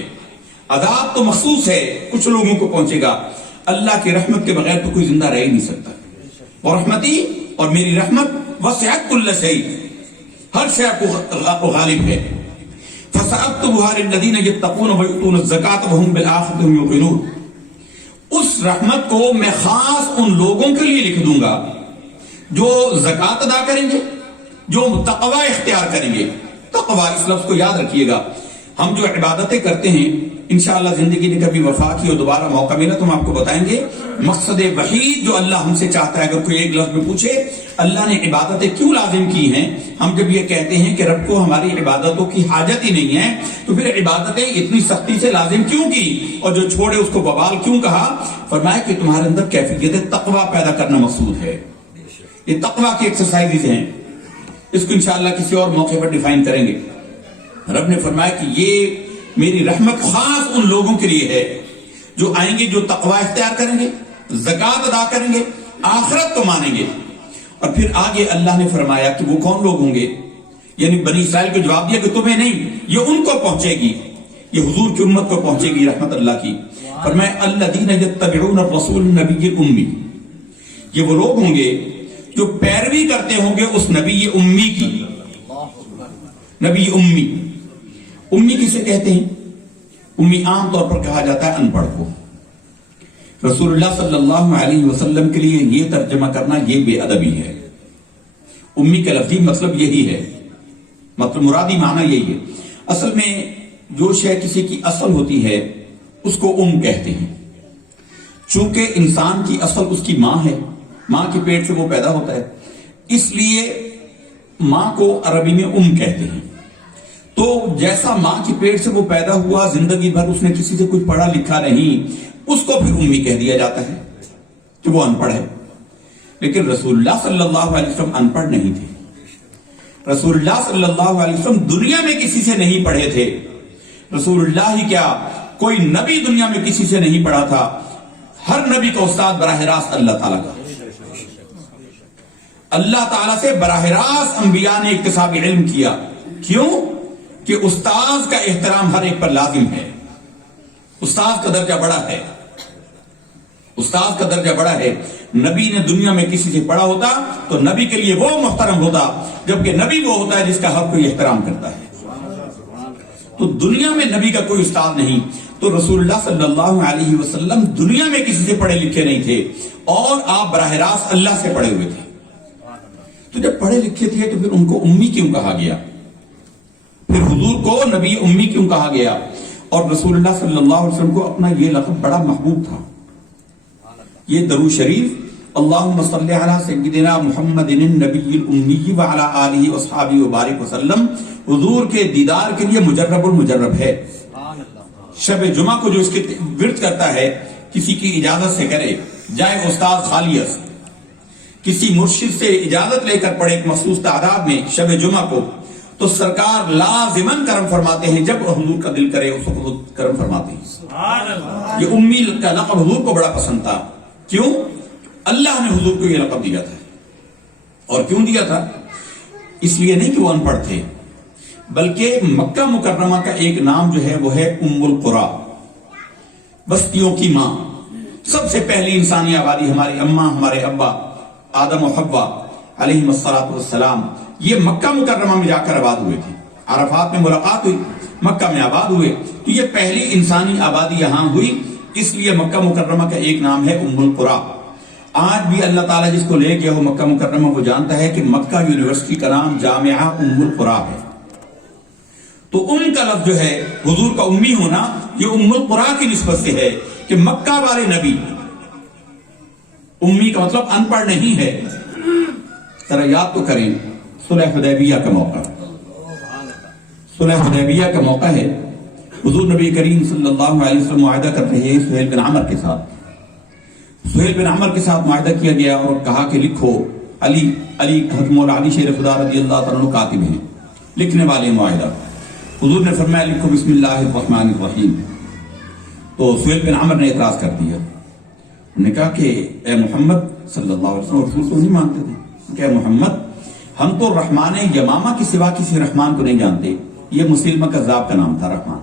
عذاب تو مخصوص ہے، کچھ لوگوں کو پہنچے گا، اللہ کی رحمت کے بغیر تو کوئی زندہ رہ ہی نہیں سکتا۔ ورحمتی، اور میری رحمت وسعت کل شیء، ہر شے کو غالب ہے۔ فسأكتبها للذین یتقون ویؤتون الزکاة وهم بالآخرة هم یوقنون، اس رحمت کو میں خاص ان لوگوں کے لیے لکھ دوں گا جو زکوٰۃ ادا کریں گے، جو تقوی اختیار کریں گے۔ تقوی اس لفظ کو یاد رکھیے گا، ہم جو عبادتیں کرتے ہیں انشاءاللہ زندگی نے کبھی وفا کی اور دوبارہ موقع ملا تو ہم آپ کو بتائیں گے مقصد وحید جو اللہ ہم سے چاہتا ہے۔ اگر کوئی ایک لفظ میں پوچھے اللہ نے عبادتیں کیوں لازم کی ہیں، ہم جب یہ کہتے ہیں کہ رب کو ہماری عبادتوں کی حاجت ہی نہیں ہے تو پھر عبادتیں اتنی سختی سے لازم کیوں کی، اور جو چھوڑے اس کو وبال کیوں کہا؟ فرمایا کہ تمہارے اندر کیفیت تقوی پیدا کرنا مقصود ہے۔ یہ تقوی کی ایکسرسائزز ہیں، اس کو انشاءاللہ کسی اور موقع پر ڈیفائن کریں گے۔ رب نے فرمایا کہ یہ میری رحمت خاص ان لوگوں کے لیے ہے جو آئیں گے، جو تقوی اختیار کریں گے، زکوٰۃ ادا کریں گے، آخرت کو مانیں گے۔ اور پھر آگے اللہ نے فرمایا کہ وہ کون لوگ ہوں گے، یعنی بنی اسرائیل کو جواب دیا کہ تمہیں نہیں، یہ ان کو پہنچے گی، یہ حضور کی امت کو پہنچے گی رحمت اللہ کی۔ فرمایا الذین یتبعون الرسول النبی الامی، یہ وہ لوگ ہوں گے جو پیروی کرتے ہوں گے اس نبی امی کی۔ نبی امی، امی کسے کہتے ہیں؟ امی عام طور پر کہا جاتا ہے ان پڑھ کو. رسول اللہ صلی اللہ علیہ وسلم کے لیے یہ ترجمہ کرنا یہ بے ادبی ہے. امی کا لفظی مطلب یہی ہے، مطلب مرادی معنی یہی ہے. اصل میں جو شے کسی کی اصل ہوتی ہے اس کو کہتے ہیں. چونکہ انسان کی اصل اس کی ماں ہے، ماں کے پیٹ سے وہ پیدا ہوتا ہے، اس لیے ماں کو عربی میں کہتے ہیں. تو جیسا ماں کے پیٹ سے وہ پیدا ہوا، زندگی بھر اس نے کسی سے کچھ پڑھا لکھا نہیں، اس کو پھر امی کہہ دیا جاتا ہے کہ وہ ان پڑھ ہے. لیکن رسول اللہ صلی اللہ علیہ وسلم ان پڑھ نہیں تھے. رسول اللہ صلی اللہ علیہ وسلم دنیا میں کسی سے نہیں پڑھے تھے. رسول اللہ ہی کیا، کوئی نبی دنیا میں کسی سے نہیں پڑھا تھا. ہر نبی کا استاد براہ راست اللہ تعالیٰ کا. اللہ تعالیٰ سے براہ راست انبیاء نے اکتساب علم کیا. کیوں؟ کہ استاد کا احترام ہر ایک پر لازم ہے. استاد کا درجہ بڑا ہے، استاد کا درجہ بڑا ہے. نبی نے دنیا میں کسی سے پڑھا ہوتا تو نبی کے لیے وہ محترم ہوتا، جبکہ نبی وہ ہوتا ہے جس کا ہر کوئی احترام کرتا ہے. تو دنیا میں نبی کا کوئی استاد نہیں. تو رسول اللہ صلی اللہ علیہ وسلم دنیا میں کسی سے پڑھے لکھے نہیں تھے، اور آپ براہ راست اللہ سے پڑھے ہوئے تھے. تو جب پڑھے لکھے تھے تو پھر ان کو امی کیوں کہا گیا؟ پھر حضور کو نبی امی کیوں کہا گیا؟ اور رسول اللہ صلی اللہ علیہ وسلم کو اپنا یہ لقب بڑا محبوب تھا. یہ درود شریف اللہم صلی علی سیدنا محمد النبی الامی وعلی آلہ واصحابہ وبارک وسلم حضور کے دیدار کے لیے مجرب المجرب ہے. شب جمعہ کو جو اس کے ورد کرتا ہے، کسی کی اجازت سے کرے، جائے استاد خالیس، کسی مرشد سے اجازت لے کر پڑھے ایک مخصوص تعداد میں شب جمعہ کو، تو سرکار لازماً کرم فرماتے ہیں. جب حضور کا دل کرے اس وقت کرم فرماتے ہیں. یہ امی کا لقب حضور کو بڑا پسند تھا. کیوں؟ اللہ نے حضور کو یہ لقب دیا تھا. اور کیوں دیا تھا؟ اس لیے نہیں کہ وہ ان پڑھ تھے، بلکہ مکہ مکرمہ کا ایک نام جو ہے وہ ہے ام القری، بستیوں کی ماں. سب سے پہلی انسانی آبادی ہماری اماں، ہمارے ابا آدم و حوا علیہم الصلوۃ والسلام، یہ مکہ مکرمہ میں جا کر آباد ہوئے تھے. عرفات میں ملاقات ہوئی، مکہ میں آباد ہوئے. تو یہ پہلی انسانی آبادی یہاں ہوئی، اس لیے مکہ مکرمہ کا ایک نام ہے ام القری. آج بھی اللہ تعالیٰ جس کو لے گیا ہو مکہ مکرمہ، وہ جانتا ہے کہ مکہ یونیورسٹی کا نام جامعہ ام القری ہے. تو کا لفظ جو ہے حضور کا امی ہونا، یہ ام القری کی نسبت سے ہے کہ مکہ والے نبی. امی کا مطلب ان پڑھ نہیں ہے. ذرا یاد تو کریں، صلح حدیبیہ کا موقع، صلح حدیبیہ کا موقع ہے. حضور نبی کریم صلی اللہ علیہ وسلم معاہدہ کر رہے ہیں سہیل بن عمر کے ساتھ. سہیل بن عمر کے ساتھ معاہدہ کیا گیا اور کہا کہ لکھو. علی حضرت مولا علی شیر خدا رضی اللہ تعالیٰ کاتب ہیں، لکھنے والے معاہدہ. حضور نے فرمایا لکھو بسم اللہ الرحمن الرحیم. تو سہیل بن عمر نے اعتراض کر دیا. انہوں نے کہا کہ اے محمد صلی اللہ علیہ وسلم، رسول کو نہیں مانتے تھے کہ اے محمد، ہم تو رحمان یمامہ کے سوا کسی رحمان کو نہیں جانتے. یہ مسلمہ کذاب کا نام تھا رحمان.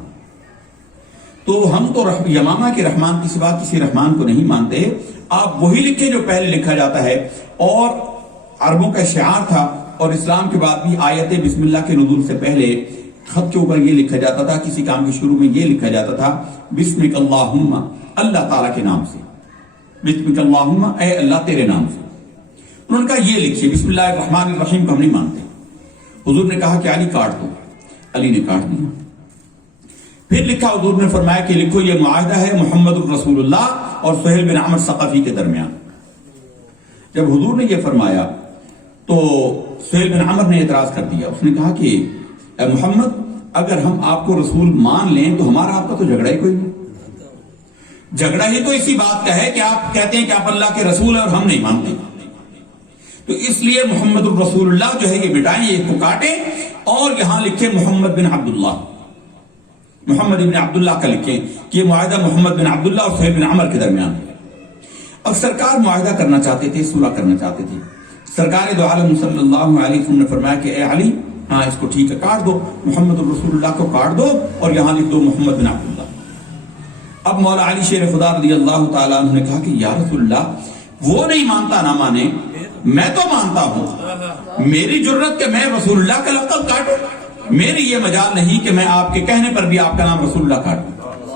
تو ہم تو یمامہ کے رحمان کے سوا کسی رحمان کو نہیں مانتے. آپ وہی لکھیں جو پہلے لکھا جاتا ہے. اور عربوں کا شعار تھا، اور اسلام کے بعد بھی آیت بسم اللہ کے نزول سے پہلے خط کے اوپر یہ لکھا جاتا تھا، کسی کام کے شروع میں یہ لکھا جاتا تھا بسمک اللہم، اللہ تعالیٰ کے نام سے. بسمک اللہم، اے اللہ تیرے نام سے. انہوں نے کہا یہ لکھیے بسم اللہ الرحمن الرحیم کو ہم نہیں مانتے. حضور نے کہا کہ علی کاٹ دو. علی نے کاٹ دیا. پھر لکھا، حضور نے فرمایا کہ لکھو یہ معاہدہ ہے محمد الرسول اللہ اور سہیل بن عمر ثقفی کے درمیان. جب حضور نے یہ فرمایا تو سہیل بن عمر نے اعتراض کر دیا. اس نے کہا کہ اے محمد، اگر ہم آپ کو رسول مان لیں تو ہمارا آپ کا تو جھگڑا ہی کوئی نہیں. جھگڑا ہی تو اسی بات کا ہے کہ آپ کہتے ہیں کہ آپ اللہ کے رسول ہیں اور ہم نہیں مانتے. تو اس لیے محمد الرسول اللہ جو ہے یہ مٹائیں، یہ کو کاٹیں اور یہاں لکھیں محمد بن عبداللہ. محمد بن عبداللہ کا لکھیں کہ یہ معاہدہ محمد بن عبداللہ اور سہیل بن عمر کے درمیان ہے. اب سرکار معاہدہ کرنا چاہتے تھے، صلح کرنا چاہتے تھے. سرکار دو عالم صلی اللہ علیہ وسلم نے فرمایا کہ اے علی، ہاں اس کو ٹھیک ہے، کاٹ دو، محمد الرسول اللہ کو کاٹ دو اور یہاں لکھ دو محمد بن عبداللہ. اب مولا علی شیر خدا رضی اللہ تعالیٰ عنہ نے کہا کہ یا رسول اللہ، وہ نہیں مانتا نہ مانے، میں تو مانتا ہوں. میری جرت کہ میں رسول اللہ کا لقب کاٹوں، میری یہ مجال نہیں کہ میں آپ کے کہنے پر بھی آپ کا نام رسول اللہ کاٹوں.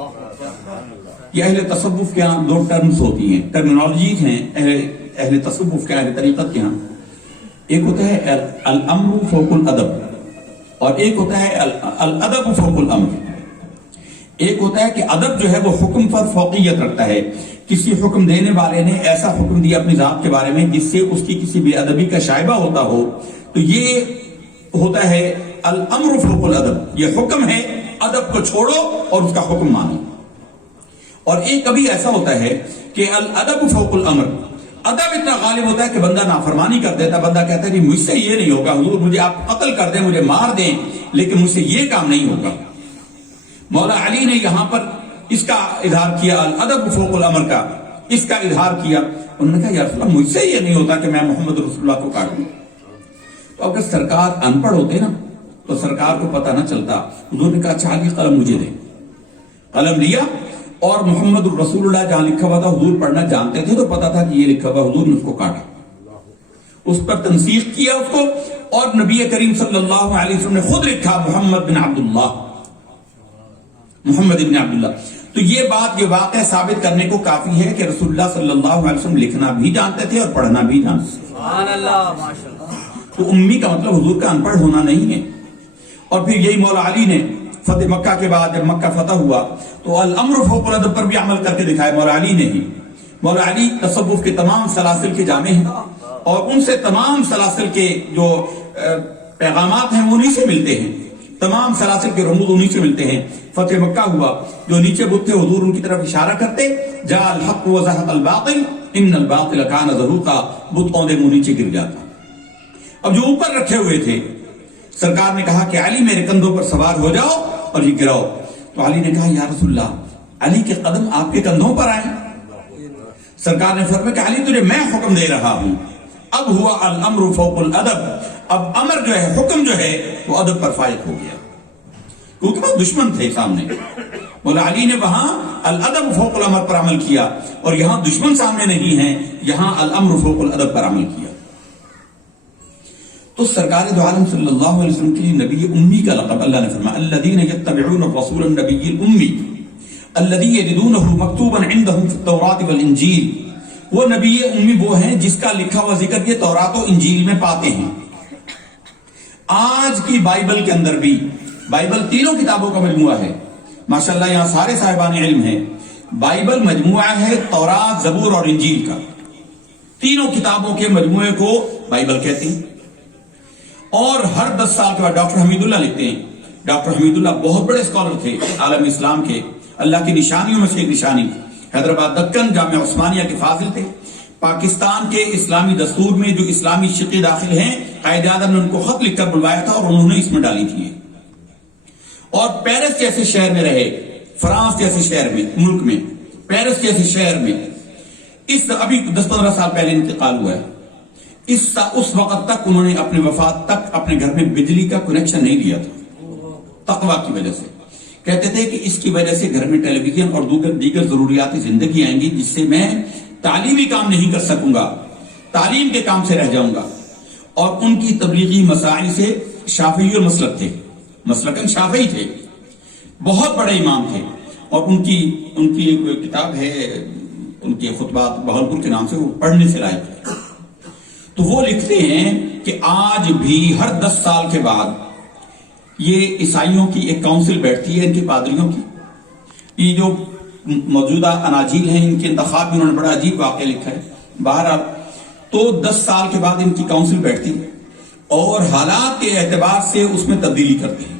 یہ اہل تصوف کے ہاں دو ٹرمز ہوتی ہیں، ٹرمینالوجیز ہیں اہل تصوف کے، اہل طریقت کے ہاں. ایک ہوتا ہے الامر فوق الادب اور ایک ہوتا ہے الادب فوق الامر. ایک ہوتا ہے کہ ادب جو ہے وہ حکم پر فوقیت رکھتا ہے. کسی حکم دینے والے نے ایسا حکم دیا اپنی ذات کے بارے میں جس سے اس کی کسی بے ادبی کا شائبہ ہوتا ہو، تو یہ ہوتا ہے الامر فوق الادب. یہ حکم ہے، ادب کو چھوڑو اور اس کا حکم مانو. اور ایک کبھی ایسا ہوتا ہے کہ الادب فوق الامر. ادب اتنا غالب ہوتا ہے کہ بندہ نافرمانی کر دیتا، بندہ کہتا ہے کہ مجھ سے یہ نہیں ہوگا، حضور مجھے آپ قتل کر دیں، مجھے مار دیں، لیکن مجھ سے یہ کام نہیں ہوگا. مولا علی نے یہاں پر اس کا اظہار کیا، الادب فوق الامر کا اس کا اظہار کیا. انہوں نے کہا یا رسول اللہ مجھ سے یہ نہیں ہوتا کہ میں محمد رسول اللہ کو کاٹوں. تو اگر سرکار ان پڑھ ہوتے نا تو سرکار کو پتہ نہ چلتا. حضور نے کہا اچھا علی قلم مجھے دے. قلم لیا اور محمد رسول اللہ جہاں لکھا ہوا تھا حضور پڑھنا جانتے تھے تو پتا تھا کہ یہ لکھا ہوا. حضور نے اس کو کاٹا، اس پر تنسیخ کیا اس کو، اور نبی کریم صلی اللہ علیہ وسلم نے خود لکھا محمد بن عبداللہ، محمد بن عبداللہ. تو یہ بات، یہ واقعہ ثابت کرنے کو کافی ہے کہ رسول اللہ صلی اللہ علیہ وسلم لکھنا بھی جانتے تھے اور پڑھنا بھی جانتے تھے. سبحان اللہ، ماشاءاللہ. تو امی کا مطلب حضور کا ان پڑھ ہونا نہیں ہے. اور پھر یہی مولا علی نے فتح مکہ کے بعد جب مکہ فتح ہوا تو الامر فوق الادب پر بھی عمل کر کے دکھایا مولا علی نے ہی. مولا علی تصوف کے تمام سلاسل کے جامع ہیں اور ان سے تمام سلاسل کے جو پیغامات ہیں وہ انہی سے ملتے ہیں، تمام سلاسل کے رموز انہی سے ملتے ہیں. فتح مکہ ہوا، جو نیچے بت تھے حضور ان کی طرف اشارہ کرتے، جاء الحق وزهق الباطل ان الباطل كان زهوقا، بت اوندے منہ نیچے گر جاتا. اب جو اوپر رکھے ہوئے تھے سرکار نے کہا کہ علی میرے کندھوں پر سوار ہو جاؤ اور یہ گراؤ. تو علی نے کہا یا رسول اللہ علی کے قدم آپ کے کندھوں پر آئیں. سرکار نے فرمایا کہ علی تجھے میں حکم دے رہا ہوں. اب ہوا الامر فوق الادب، اب امر جو ہے، حکم جو ہے وہ ادب پر فائق ہو گیا، کیونکہ وہ دشمن تھے سامنے. مولا علی نے وہاں الادب فوق الامر پر عمل کیا اور یہاں دشمن سامنے نہیں ہیں، یہاں الامر فوق الادب پر عمل کیا. تو سرکار دو عالم صلی اللہ علیہ وسلم کے لیے نبی امی کا لقب اللہ نے فرمایا الذین یتبعون الرسول النبی الامی الذی یجدونه مکتوبا عندهم فی التوراۃ والانجیل. وہ نبی امی وہ ہیں جس کا لکھا ہوا ذکر یہ تورات و انجیل میں پاتے ہیں. آج کی بائبل کے اندر بھی، بائبل تینوں کتابوں کا مجموعہ ہے ماشاءاللہ، یہاں سارے صاحبان علم ہیں. بائبل مجموعہ ہے تورات، زبور اور انجیل کا، تینوں کتابوں کے مجموعے کو بائبل کہتے ہیں. اور ہر 10 سال کے بعد ڈاکٹر حمید اللہ لکھتے ہیں. ڈاکٹر حمید اللہ بہت بڑے اسکالر تھے عالم اسلام کے، اللہ کی نشانیوں میں سے ایک نشانی، حیدرآباد دکن جامعہ عثمانیہ کے فاضل تھے. پاکستان کے اسلامی دستور میں جو اسلامی شقیں داخل ہیں قائد اعظم نے ان کو خط لکھ کر بلوایا تھا اور انہوں نے اس میں ڈالی تھی. اور پیرس جیسے شہر میں رہے، فرانس جیسے شہر میں، ملک میں، پیرس جیسے شہر میں، اس ابھی 10-15 سال پہلے انتقال ہوا ہے. اس وقت تک انہوں نے اپنے وفات تک اپنے گھر میں بجلی کا کنیکشن نہیں لیا تھا تقویٰ کی وجہ سے. کہتے تھے کہ اس کی وجہ سے گھر میں ٹیلی ویژن اور دیگر ضروریات زندگی آئیں گی جس سے میں تعلیمی کام نہیں کر سکوں گا، تعلیم کے کام سے رہ جاؤں گا. اور ان کی تبلیغی مسائل سے شافعی المسلک تھے، مسلکن شافعی تھے، بہت بڑے امام تھے. اور ان کی ایک کتاب ہے ان کے خطبات بہلپور کے نام سے، وہ پڑھنے سے لائق ہے. تو وہ لکھتے ہیں کہ آج بھی ہر 10 سال کے بعد یہ عیسائیوں کی ایک کونسل بیٹھتی ہے، ان کے پادریوں کی. یہ جو موجودہ اناجیل ہیں ان کے انتخاب بھی انہوں نے بڑا عجیب واقعہ لکھا ہے. بہرحال تو 10 سال کے بعد ان کی کونسل بیٹھتی ہے اور حالات کے اعتبار سے اس میں تبدیلی کرتے ہیں،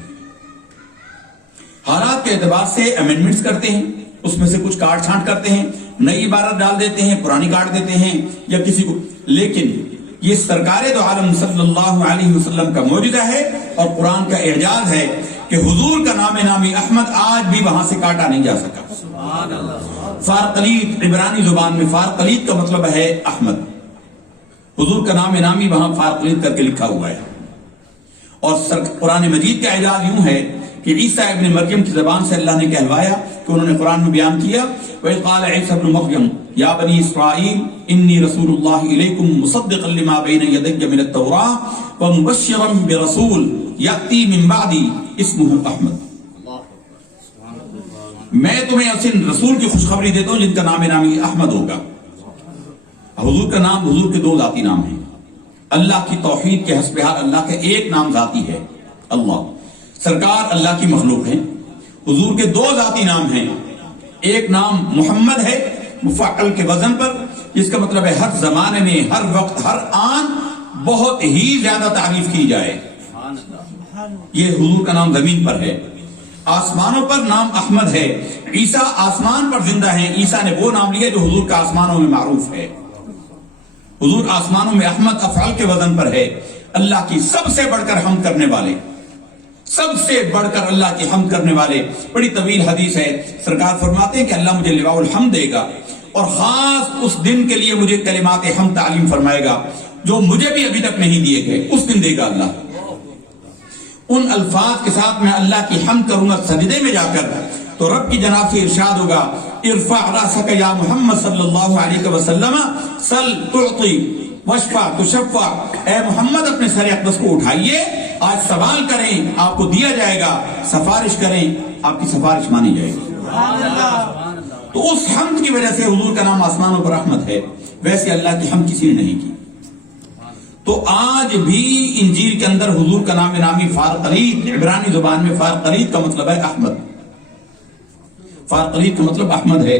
حالات کے اعتبار سے امینڈمنٹس کرتے ہیں، اس میں سے کچھ کاٹ چھانٹ کرتے ہیں، نئی عبارت ڈال دیتے ہیں، پرانی کاٹ دیتے ہیں یا کسی کو. لیکن یہ سرکار دو عالم صلی اللہ علیہ وسلم کا معجزہ ہے اور قرآن کا اعجاز ہے کہ حضور کا نام نامی احمد آج بھی وہاں سے کاٹا نہیں جا سکا. فارقلیت، عبرانی زبان میں فارقلیت کا مطلب ہے احمد. حضور کا نام نامی وہاں فارقلیت کر کے لکھا ہوا ہے. اور قرآن مجید کا اعجاز یوں ہے کہ عیسیٰ ابن مریم کی زبان سے اللہ نے کہلوایا کہ انہوں نے قرآن میں بیان کیا وَإِذْ قَالَ عِيسَىٰ ابْنُ مَرْيَمَ يَا بَنِي إِسْرَائِيلَ إِنِّي رَسُولُ اللَّهِ إِلَيْكُمْ مُصَدِّقًا لِمَا بَيْنَ يَدَيَّ مِنَ التَّوْرَاةِ وَمُبَشِّرًا بِرَسُولٍ يَأْتِي مِن بَعْدِي اسْمُهُ أَحْمَدُ. میں تمہیں اصل رسول کی خوشخبری دیتا ہوں جن کا نام نامی احمد ہوگا. حضور کا نام، حضور کے 2 ذاتی نام ہیں. اللہ کی توحید کے حسب حال اللہ کا ایک نام ذاتی ہے اللہ. سرکار اللہ کی مخلوق ہیں. حضور کے 2 ذاتی نام ہیں. ایک نام محمد ہے مفعل کے وزن پر، جس کا مطلب ہے ہر زمانے میں، ہر وقت، ہر آن بہت ہی زیادہ تعریف کی جائے. یہ حضور کا نام زمین پر ہے. آسمانوں پر نام احمد ہے. عیسیٰ آسمان پر زندہ ہیں. عیسیٰ نے وہ نام لیا جو حضور کا آسمانوں میں معروف ہے. حضور آسمانوں میں احمد افعال کے وزن پر ہے. اللہ کی سب سے بڑھ کر حمد کرنے والے، سب سے بڑھ کر اللہ کی حمد کرنے والے. بڑی طویل حدیث ہے. سرکار فرماتے ہیں کہ اللہ مجھے لواء الحمد دے گا، اور خاص اس دن کے لیے مجھے کلمات حمد تعلیم فرمائے گا جو مجھے بھی ابھی تک نہیں دیے گئے. اس دن دے گا اللہ. ان الفاظ کے ساتھ میں اللہ کی حمد کروں گا سجدے میں جا کر، تو رب کی جناب سے ارشاد ہوگا ارفع راسک یا محمد صلی اللہ علیہ وسلم سل تعطی واشفع تشفع. اے محمد اپنے سر اقدس کو اٹھائیے، آج سوال کریں آپ کو دیا جائے گا، سفارش کریں آپ کی سفارش مانی جائے گی. تو اس حمد کی وجہ سے حضور کا نام آسمانوں پر احمد ہے. ویسے اللہ کی حمد کسی نے نہیں کی. تو آج بھی انجیل کے اندر حضور کا نام نامی فارقلید، عبرانی زبان میں فارقلید کا مطلب ہے احمد. فارقلید کا مطلب احمد ہے.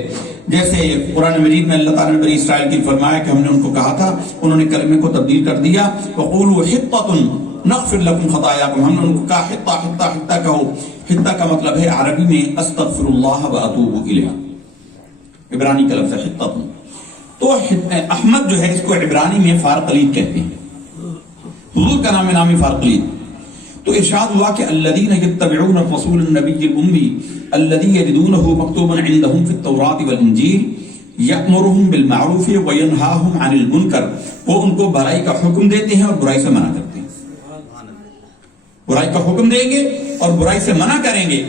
جیسے قرآن مجید میں اللہ تعالیٰ نے بنی اسرائیل کی فرمایا کہ ہم نے ان کو کہا تھا، انہوں نے کلمے کو تبدیل کر دیا. وقولوا حطۃ نغفر لكم خطاياكم. ہم نے ان کو کہا حطہ حطہ حطہ کہو. حطہ کا مطلب ہے عربی میں استغفر اللہ واتوب الیہ. عبرانی کا لفظ ہے حطۃ. تو احمد جو ہے اس کو عبرانی میں فارقلید کہتے ہیں. حضور کا نام نامی فارقلید. تو ارشاد ہوا کہ الذین یتبعون الرسول النبی الامی الذی یجدونہ مکتوبا عندہم فی التوراۃ والانجیل یأمرہم بالمعروف وینہاہم عن المنکر. وہ ان کو بھلائی کا حکم دیتے ہیں اور برائی سے منع کرتے ہیں. برائی کا حکم دیں گے اور برائی سے منع کریں گے.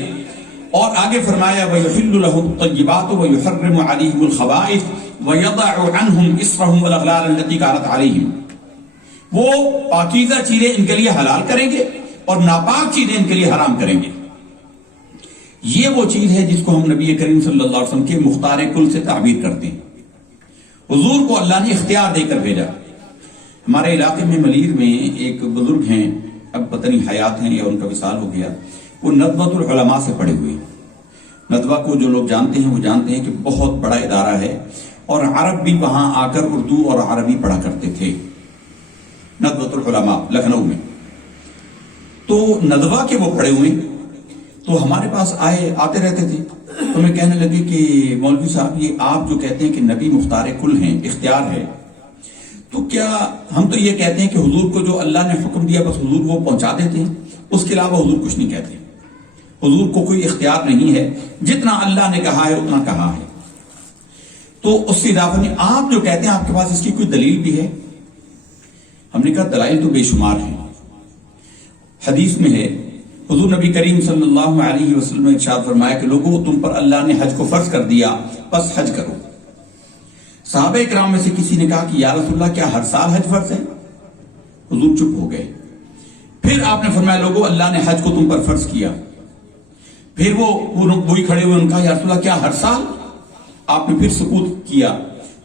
اور آگے فرمایا وَيُحِلُّ لَهُمُ الطَّيِّبَاتُ وَيُحَرِّمُ عَلَيْهِمُ الْخَبَائِثَ وَيَضَعُ عَنْهُمْ إِصْرَهُمْ وَالْأَغْلَالَ الَّتِي كَانَتْ عَلَيْهِمْ. وہ پاکیزہ چیزیں ان کے لیے حلال کریں گے اور ناپاک چیزیں ان کے لیے حرام کریں گے. یہ وہ چیز ہے جس کو ہم نبی کریم صلی اللہ علیہ وسلم کے مختار کل سے تعبیر کرتے ہیں. حضور کو اللہ نے اختیار دے کر بھیجا. ہمارے علاقے میں ملیر میں ایک بزرگ ہیں، اب پتہ نہیں حیات ہیں یا ان کا وصال ہو گیا. وہ ندوۃ العلماء سے پڑھے ہوئے. ندوہ کو جو لوگ جانتے ہیں وہ جانتے ہیں کہ بہت بڑا ادارہ ہے، اور عرب بھی وہاں آ کر اردو اور عربی پڑھا کرتے تھے. ندوۃ العلماء لکھنؤ میں. تو ندوہ کے وہ پڑھے ہوئے، تو ہمارے پاس آتے رہتے تھے. تو میں کہنے لگے کہ مولوی صاحب یہ آپ جو کہتے ہیں کہ نبی مختار کل ہیں، اختیار ہے، تو کیا ہم تو یہ کہتے ہیں کہ حضور کو جو اللہ نے حکم دیا بس حضور وہ پہنچا دیتے ہیں، اس کے علاوہ حضور کچھ نہیں کہتے. حضور کو کوئی اختیار نہیں ہے، جتنا اللہ نے کہا ہے اتنا کہا ہے. تو اس سے اضافہ نہیں، آپ جو کہتے ہیں آپ کے پاس اس کی کوئی دلیل بھی ہے؟ ہم نے کہا دلائل تو بے شمار ہیں. حدیث میں ہے حضور نبی کریم صلی اللہ علیہ وسلم نے ارشاد فرمایا کہ لوگوں تم پر اللہ نے حج کو فرض کر دیا، بس حج کرو. صحابہ کرام میں سے کسی نے کہا کہ یا رسول اللہ کیا ہر سال حج فرض ہے؟ حضور چپ ہو گئے. پھر آپ نے فرمایا لوگوں اللہ نے حج کو تم پر فرض کیا. پھر وہی کھڑے ہوئے ان کا یا رسول اللہ کیا ہر سال؟ آپ نے پھر سکوت کیا.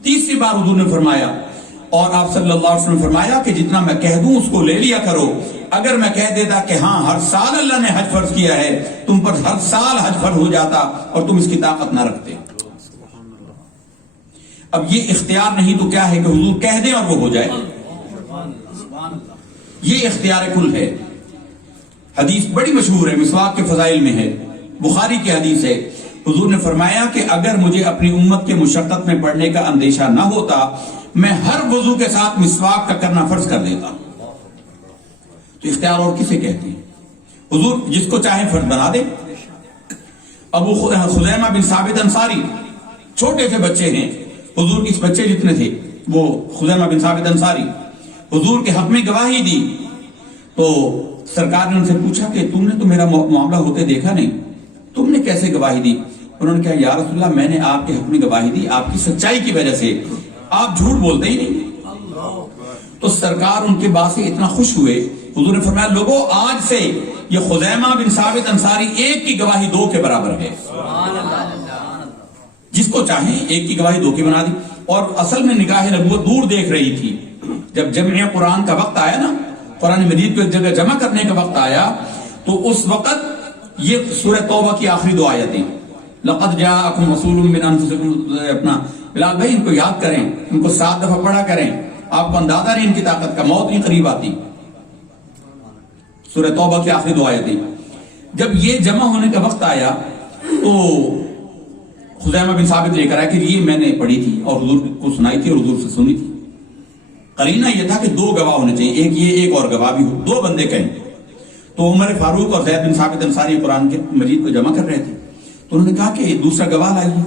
تیسری بار حضور نے فرمایا، اور آپ صلی اللہ علیہ وسلم نے فرمایا کہ جتنا میں کہہ دوں اس کو لے لیا کرو. اگر میں کہہ دیتا کہ ہاں ہر سال اللہ نے حج فرض کیا ہے، تم پر ہر سال حج فرض ہو جاتا اور تم اس کی طاقت نہ رکھتے. اب یہ اختیار نہیں تو کیا ہے کہ حضور کہہ دیں اور وہ ہو جائے. یہ اختیار کل ہے. حدیث بڑی مشہور ہے، مسواک کے فضائل میں ہے، بخاری کی حدیث ہے. حضور نے فرمایا کہ اگر مجھے اپنی امت کے مشقت میں پڑنے کا اندیشہ نہ ہوتا میں ہر وضو کے ساتھ مسواک کا کرنا فرض کر دیتا. تو اختیار اور کسے کہتے ہیں؟ حضور جس کو چاہے فرض بنا دے. ابو خزیمہ بن ثابت انصاری چھوٹے سے بچے ہیں، حضور اس بچے جتنے تھے، وہ خزیمہ بن ثابت انصاری حضور کے حق میں گواہی دی. تو سرکار نے ان سے پوچھا کہ تم نے تو میرا معاملہ ہوتے دیکھا نہیں، تم نے کیسے گواہی دی؟ انہوں نے کہا یا رسول اللہ میں نے آپ کے حق میں گواہی دی آپ کی سچائی کی وجہ سے، آپ جھوٹ بولتے ہی نہیں. تو سرکار ان کے بات سے اتنا خوش ہوئے. حضور نے فرمایا لوگوں آج سے یہ خزیمہ بن ثابت انصاری ایک کی گواہی دو کے برابر ہے. جس کو چاہیں ایک کی گواہی دو کی بنا دی. اور اصل میں نکاح نبوت دور دیکھ رہی تھی. جب جمع قرآن کا وقت آیا نا، قرآن مجید کو ایک جگہ جمع کرنے کا وقت آیا، تو اس وقت یہ سورہ توبہ کی آخری دو آیتیں، لقد جاءکم رسول من انفسکم، اپنا بلال بھائی ان کو یاد کریں، ان کو 7 دفعہ پڑھا کریں، آپ کو اندازہ نہیں ان کی طاقت کا، موت نہیں قریب آتی. سورہ توبہ کی آخری دو آیتیں. جب یہ جمع ہونے کا وقت آیا تو خزیمہ بن ثابت لے کر آیا کہ یہ میں نے پڑھی تھی اور حضور کو سنائی تھی اور حضور سے سنی تھی. قرینہ یہ تھا کہ 2 گواہ ہونے چاہیے، ایک یہ ایک اور گواہ بھی ہو، 2 بندے کہیں. تو عمر فاروق اور زید بن ثابت انصاری قرآن کے مجید کو جمع کر رہے تھے، تو انہوں نے کہا کہ دوسرا گواہ لائیے.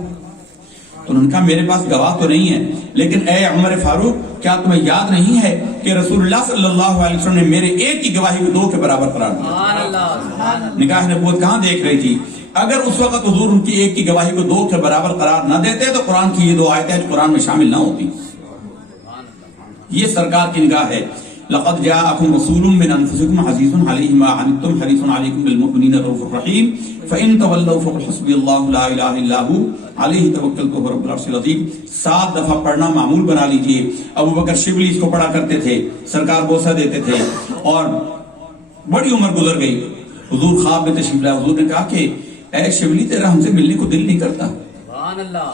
تو انہوں نے کہا میرے پاس گواہ تو نہیں ہے، لیکن اے عمر فاروق کیا تمہیں یاد نہیں ہے کہ رسول اللہ صلی اللہ علیہ وسلم نے میرے ایک کی گواہی کو 2 کے برابر قرار دیا. نکاح نبوت کہاں دیکھ رہی تھی؟ اگر اس وقت حضور ان کی ایک کی گواہی کو 2 کے برابر قرار نہ دیتے تو قرآن کی یہ 2 آیتیں قرآن میں شامل نہ ہوتی. یہ سرکار کی نگاہ ہے. لقد جاءکم رسول من انفسکم عزیز علیہ ما عنتم حریص علیکم بالمؤمنین رؤوف رحیم فإن تولوا فقل حسبی اللہ لا الہ الا ھو علیہ توکلت وہو رب العرش العظیم. 7 دفعہ پڑھنا معمول بنا لیجئے. ابو بکر شبلی اس کو پڑھا کرتے تھے، سرکار بوسہ دیتے تھے، اور بڑی عمر گزر گئی. حضور خواب میں تشریف لائے. حضور نے کہا کہ اے شبلی تیرا ہم سے ملنے کو دل نہیں کرتا. سبحان اللہ.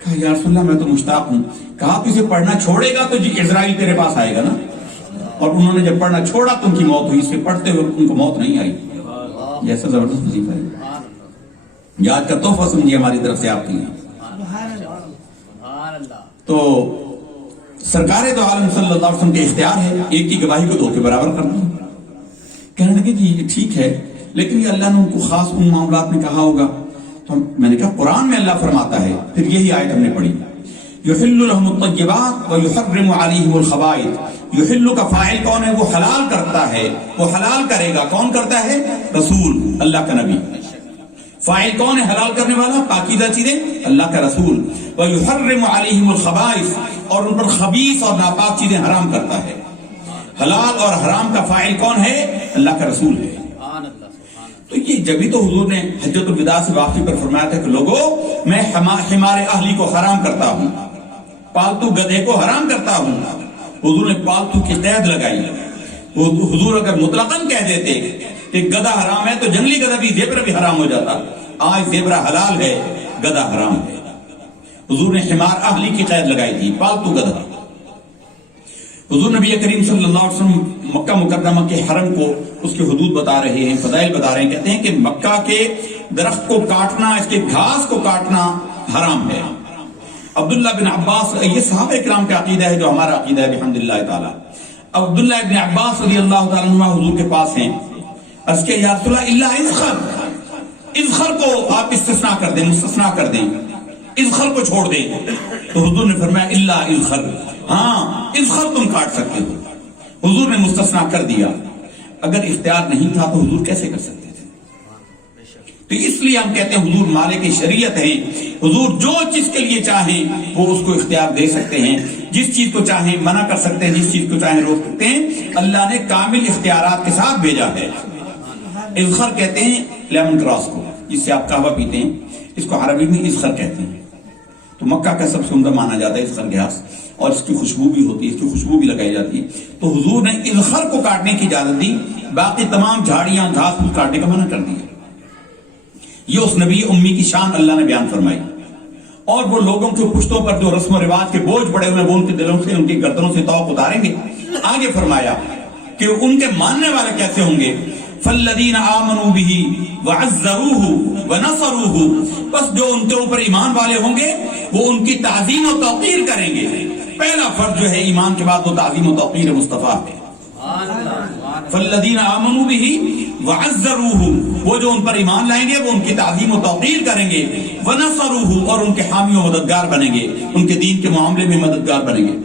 کہا یا رسول اللہ میں تو مشتاق ہوں. کہا تو اسے پڑھنا چھوڑے گا تو اسرائیل تیرے پاس آئے گا نا. اور انہوں نے جب پڑھنا چھوڑا تو ان کی موت ہوئی. اس سے پڑھتے ہوئے ان کو موت نہیں آئی. یہ ایسا زبردست وظیفہ ہے، یاد کا تحفہ سمجھیے ہماری طرف سے آپ کے لیے. تو سرکار دو عالم صلی اللہ علیہ وسلم کے اختیار ہے ایک کی گواہی کو 2 کے برابر کرنا. کہنے لگے جی یہ ٹھیک ہے، لیکن یہ اللہ نے ان کو خاص ان معاملات میں کہا ہوگا. تو میں نے کہا قرآن میں اللہ فرماتا ہے، پھر یہی آیت ہم نے پڑھی، یحل لهم الطیبات ویحرم علیہم الخبائث. یحل کا فاعل کون ہے؟ وہ حلال کرتا ہے، وہ حلال کرے گا. کون کرتا ہے؟ رسول، اللہ کا نبی. فاعل کون ہے حلال کرنے والا؟ پاکیزہ چیزیں اللہ کا رسول. ویحرم علیہم الخبائث، اور ان پر خبیث اور ناپاک چیزیں حرام کرتا ہے. حلال اور حرام کا فاعل کون ہے؟ اللہ کا رسول ہے. تو یہ جبھی تو حضور نے حجۃ الوداع سے واپسی پر فرمایا تھا کہ لوگوں میں حمار اہلی کو حرام کرتا ہوں، پالتو گدھے کو حرام کرتا ہوں. حضور نے پالتو کی قید لگائی. حضور اگر مطلقاً کہہ دیتے کہ گدھا حرام ہے تو جنگلی گدھا بھی، زیبرا بھی حرام ہو جاتا. آج زیبرا حلال ہے، گدھا حرام ہے. حضور نے حمار اہلی کی قید لگائی تھی، پالتو گدھا. حضور نبی کریم صلی اللہ علیہ وسلم مکہ مکرمہ کے حرم کو اس کے حدود بتا رہے ہیں، فضائل بتا رہے ہیں. کہتے ہیں کہ مکہ کے درخت کو کاٹنا، اس کے گھاس کو کاٹنا حرام ہے. عبداللہ بن عباس، یہ صحابہ کرام کا عقیدہ ہے جو ہمارا عقیدہ ہے بحمداللہ تعالی. عبداللہ ابن عباس رضی اللہ تعالیٰ عنہ حضور کے پاس ہیں. عرض کیا یا رسول اللہ الا اذخر، اذخر کو آپ استثناء کر دیں، مستثناء کر دیں، اذخر کو چھوڑ دیں. تو حضور نے فرمایا الا اذخر، ہاں اذخر تم کاٹ سکتے ہو. حضور نے مستثنیٰ کر دیا. اگر اختیار نہیں تھا تو حضور کیسے کر سکتے تھے؟ تو اس لیے ہم کہتے ہیں حضور مالک شریعت ہیں. حضور جو چیز کے لیے چاہیں وہ اس کو اختیار دے سکتے ہیں، جس چیز کو چاہیں منع کر سکتے ہیں، جس چیز کو چاہیں روک سکتے ہیں. اللہ نے کامل اختیارات کے ساتھ بھیجا ہے. اذخر کہتے ہیں لیمن گراس کو، جس سے آپ قہوہ پیتے ہیں، اس کو عربی میں اذخر کہتے ہیں. تو مکہ کا سب سے عمدہ مانا جاتا ہے اذخر گھاس، اور اس کی خوشبو بھی ہوتی ہے، اس کی خوشبو بھی لگائی جاتی ہے. تو حضور نے اذخر کو کاٹنے کی اجازت دی، باقی تمام جھاڑیاں گھاس پھوس کاٹنے کا منع کر دیا. یہ اس نبی امی کی شان اللہ نے بیان فرمائی. اور وہ لوگوں کے پشتوں پر جو رسم و رواج کے بوجھ پڑے ہوئے وہ ان کے دلوں سے، ان کی گردنوں سے توق اتاریں گے. آگے فرمایا کہ ان کے ماننے والے کیسے ہوں گے؟ فالذین آمنوا بہ وعزروہ ونصروہ، بس جو ان کے اوپر ایمان والے ہوں گے وہ ان کی تعظیم و توقیر کریں گے. پہلا فرض جو ہے ایمان کے بعد وہ تعظیم و توقیر مصطفیٰ ہے. فالذین آمنوا بہ وعزروہ، وہ جو ان پر ایمان لائیں گے وہ ان کی تعظیم و توقیر کریں گے. ونصروہ، اور ان کے حامی و مددگار بنیں گے، ان کے دین کے معاملے میں مددگار بنیں گے.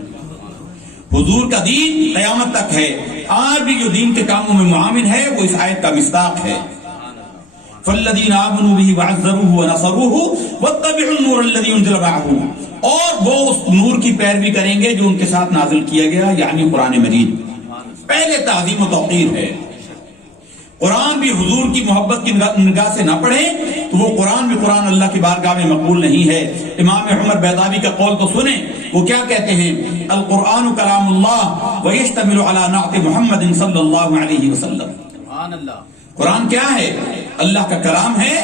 حضور کا دین قیامت تک ہے. آج بھی جو دین کے کاموں میں معاون ہے وہ اس آیت کا مصداق ہے. فالذین آمنوا بہ وعزروہ ونصروہ واتبعوا النور الذی انزل معہ، اور وہ اس نور کی پیروی کریں گے جو ان کے ساتھ نازل کیا گیا، یعنی قرآن مجید. پہلے تعظیم و توقیر ہے. قرآن بھی حضور کی محبت کی نگاہ سے نہ پڑھیں تو وہ قرآن بھی قرآن اللہ کی بارگاہ میں مقبول نہیں ہے۔ امام عمر بیضاوی کا قول تو سنیں، وہ کیا کہتے ہیں؟ القرآن کلام اللہ ویشتمل علی نعت محمد صلی اللہ علیہ وسلم۔ سبحان اللہ۔ قرآن کیا ہے؟ اللہ کا کلام ہے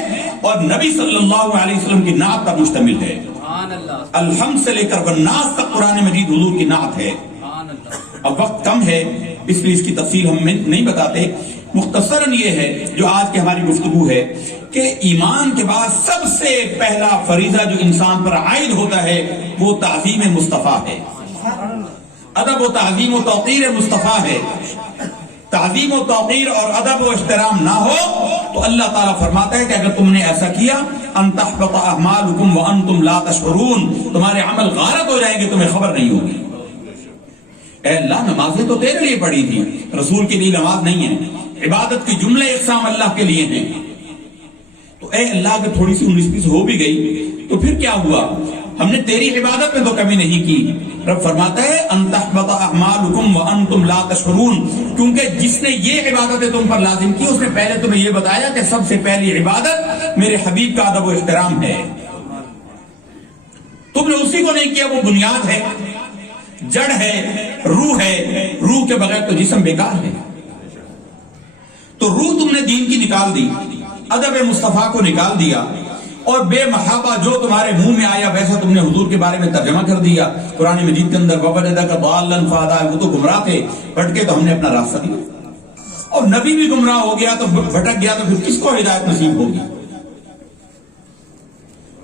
اور نبی صلی اللہ علیہ وسلم کی نعت پر مشتمل ہے۔ سبحان اللہ۔ الحمد سے لے کر والناس تک قرآن مجید حضور کی نعت ہے۔ سبحان اللہ۔ اب وقت کم ہے اس لیے اس کی تفصیل ہم نہیں بتاتے، مختصراً یہ ہے جو آج کی ہماری گفتگو ہے کہ ایمان کے بعد سب سے پہلا فریضہ جو انسان پر عائد ہوتا ہے وہ تعظیم مصطفیٰ ہے، ادب و تعظیم و توقیر مصطفیٰ ہے۔ تعظیم و توقیر اور ادب و احترام نہ ہو تو اللہ تعالیٰ فرماتا ہے کہ اگر تم نے ایسا کیا ان تحبط اعمالکم وانتم لا تشعرون، تمہارے عمل غارت ہو جائیں گے، تمہیں خبر نہیں ہوگی۔ اے اللہ، نمازیں تو تیرے لیے پڑھی تھی، رسول کے لیے نماز نہیں ہے۔ عبادت کی جملے اقسام اللہ کے لیے ہیں، تو اے اللہ اگر تھوڑی سی 19-20 ہو بھی گئی تو پھر کیا ہوا؟ ہم نے تیری عبادت میں تو کمی نہیں کی۔ رب فرماتا ہے ان تحبط اعمالکم وانتم لا تشعرون، کیونکہ جس نے یہ عبادتیں تم پر لازم کی اس نے پہلے تمہیں یہ بتایا کہ سب سے پہلی عبادت میرے حبیب کا ادب و احترام ہے۔ تم نے اسی کو نہیں کیا، وہ بنیاد ہے، جڑ ہے، روح ہے، روح کے بغیر تو جسم بیکار ہے۔ تو روح تم نے دین کی نکال دی، ادب مصطفیٰ کو نکال دیا، اور بے محابہ جو تمہارے منہ میں آیا ویسا تم نے حضور کے بارے میں ترجمہ کر دیا۔ قرآن مجید کے اندر وَوَجَدَكَ ضَالًّا فَهَدَىٰ، وہ تو گمراہ تھے، بھٹکے تو ہم نے اپنا راستہ دیا، اور نبی بھی گمراہ ہو گیا تو بھٹک گیا تو پھر کس کو ہدایت نصیب ہوگی؟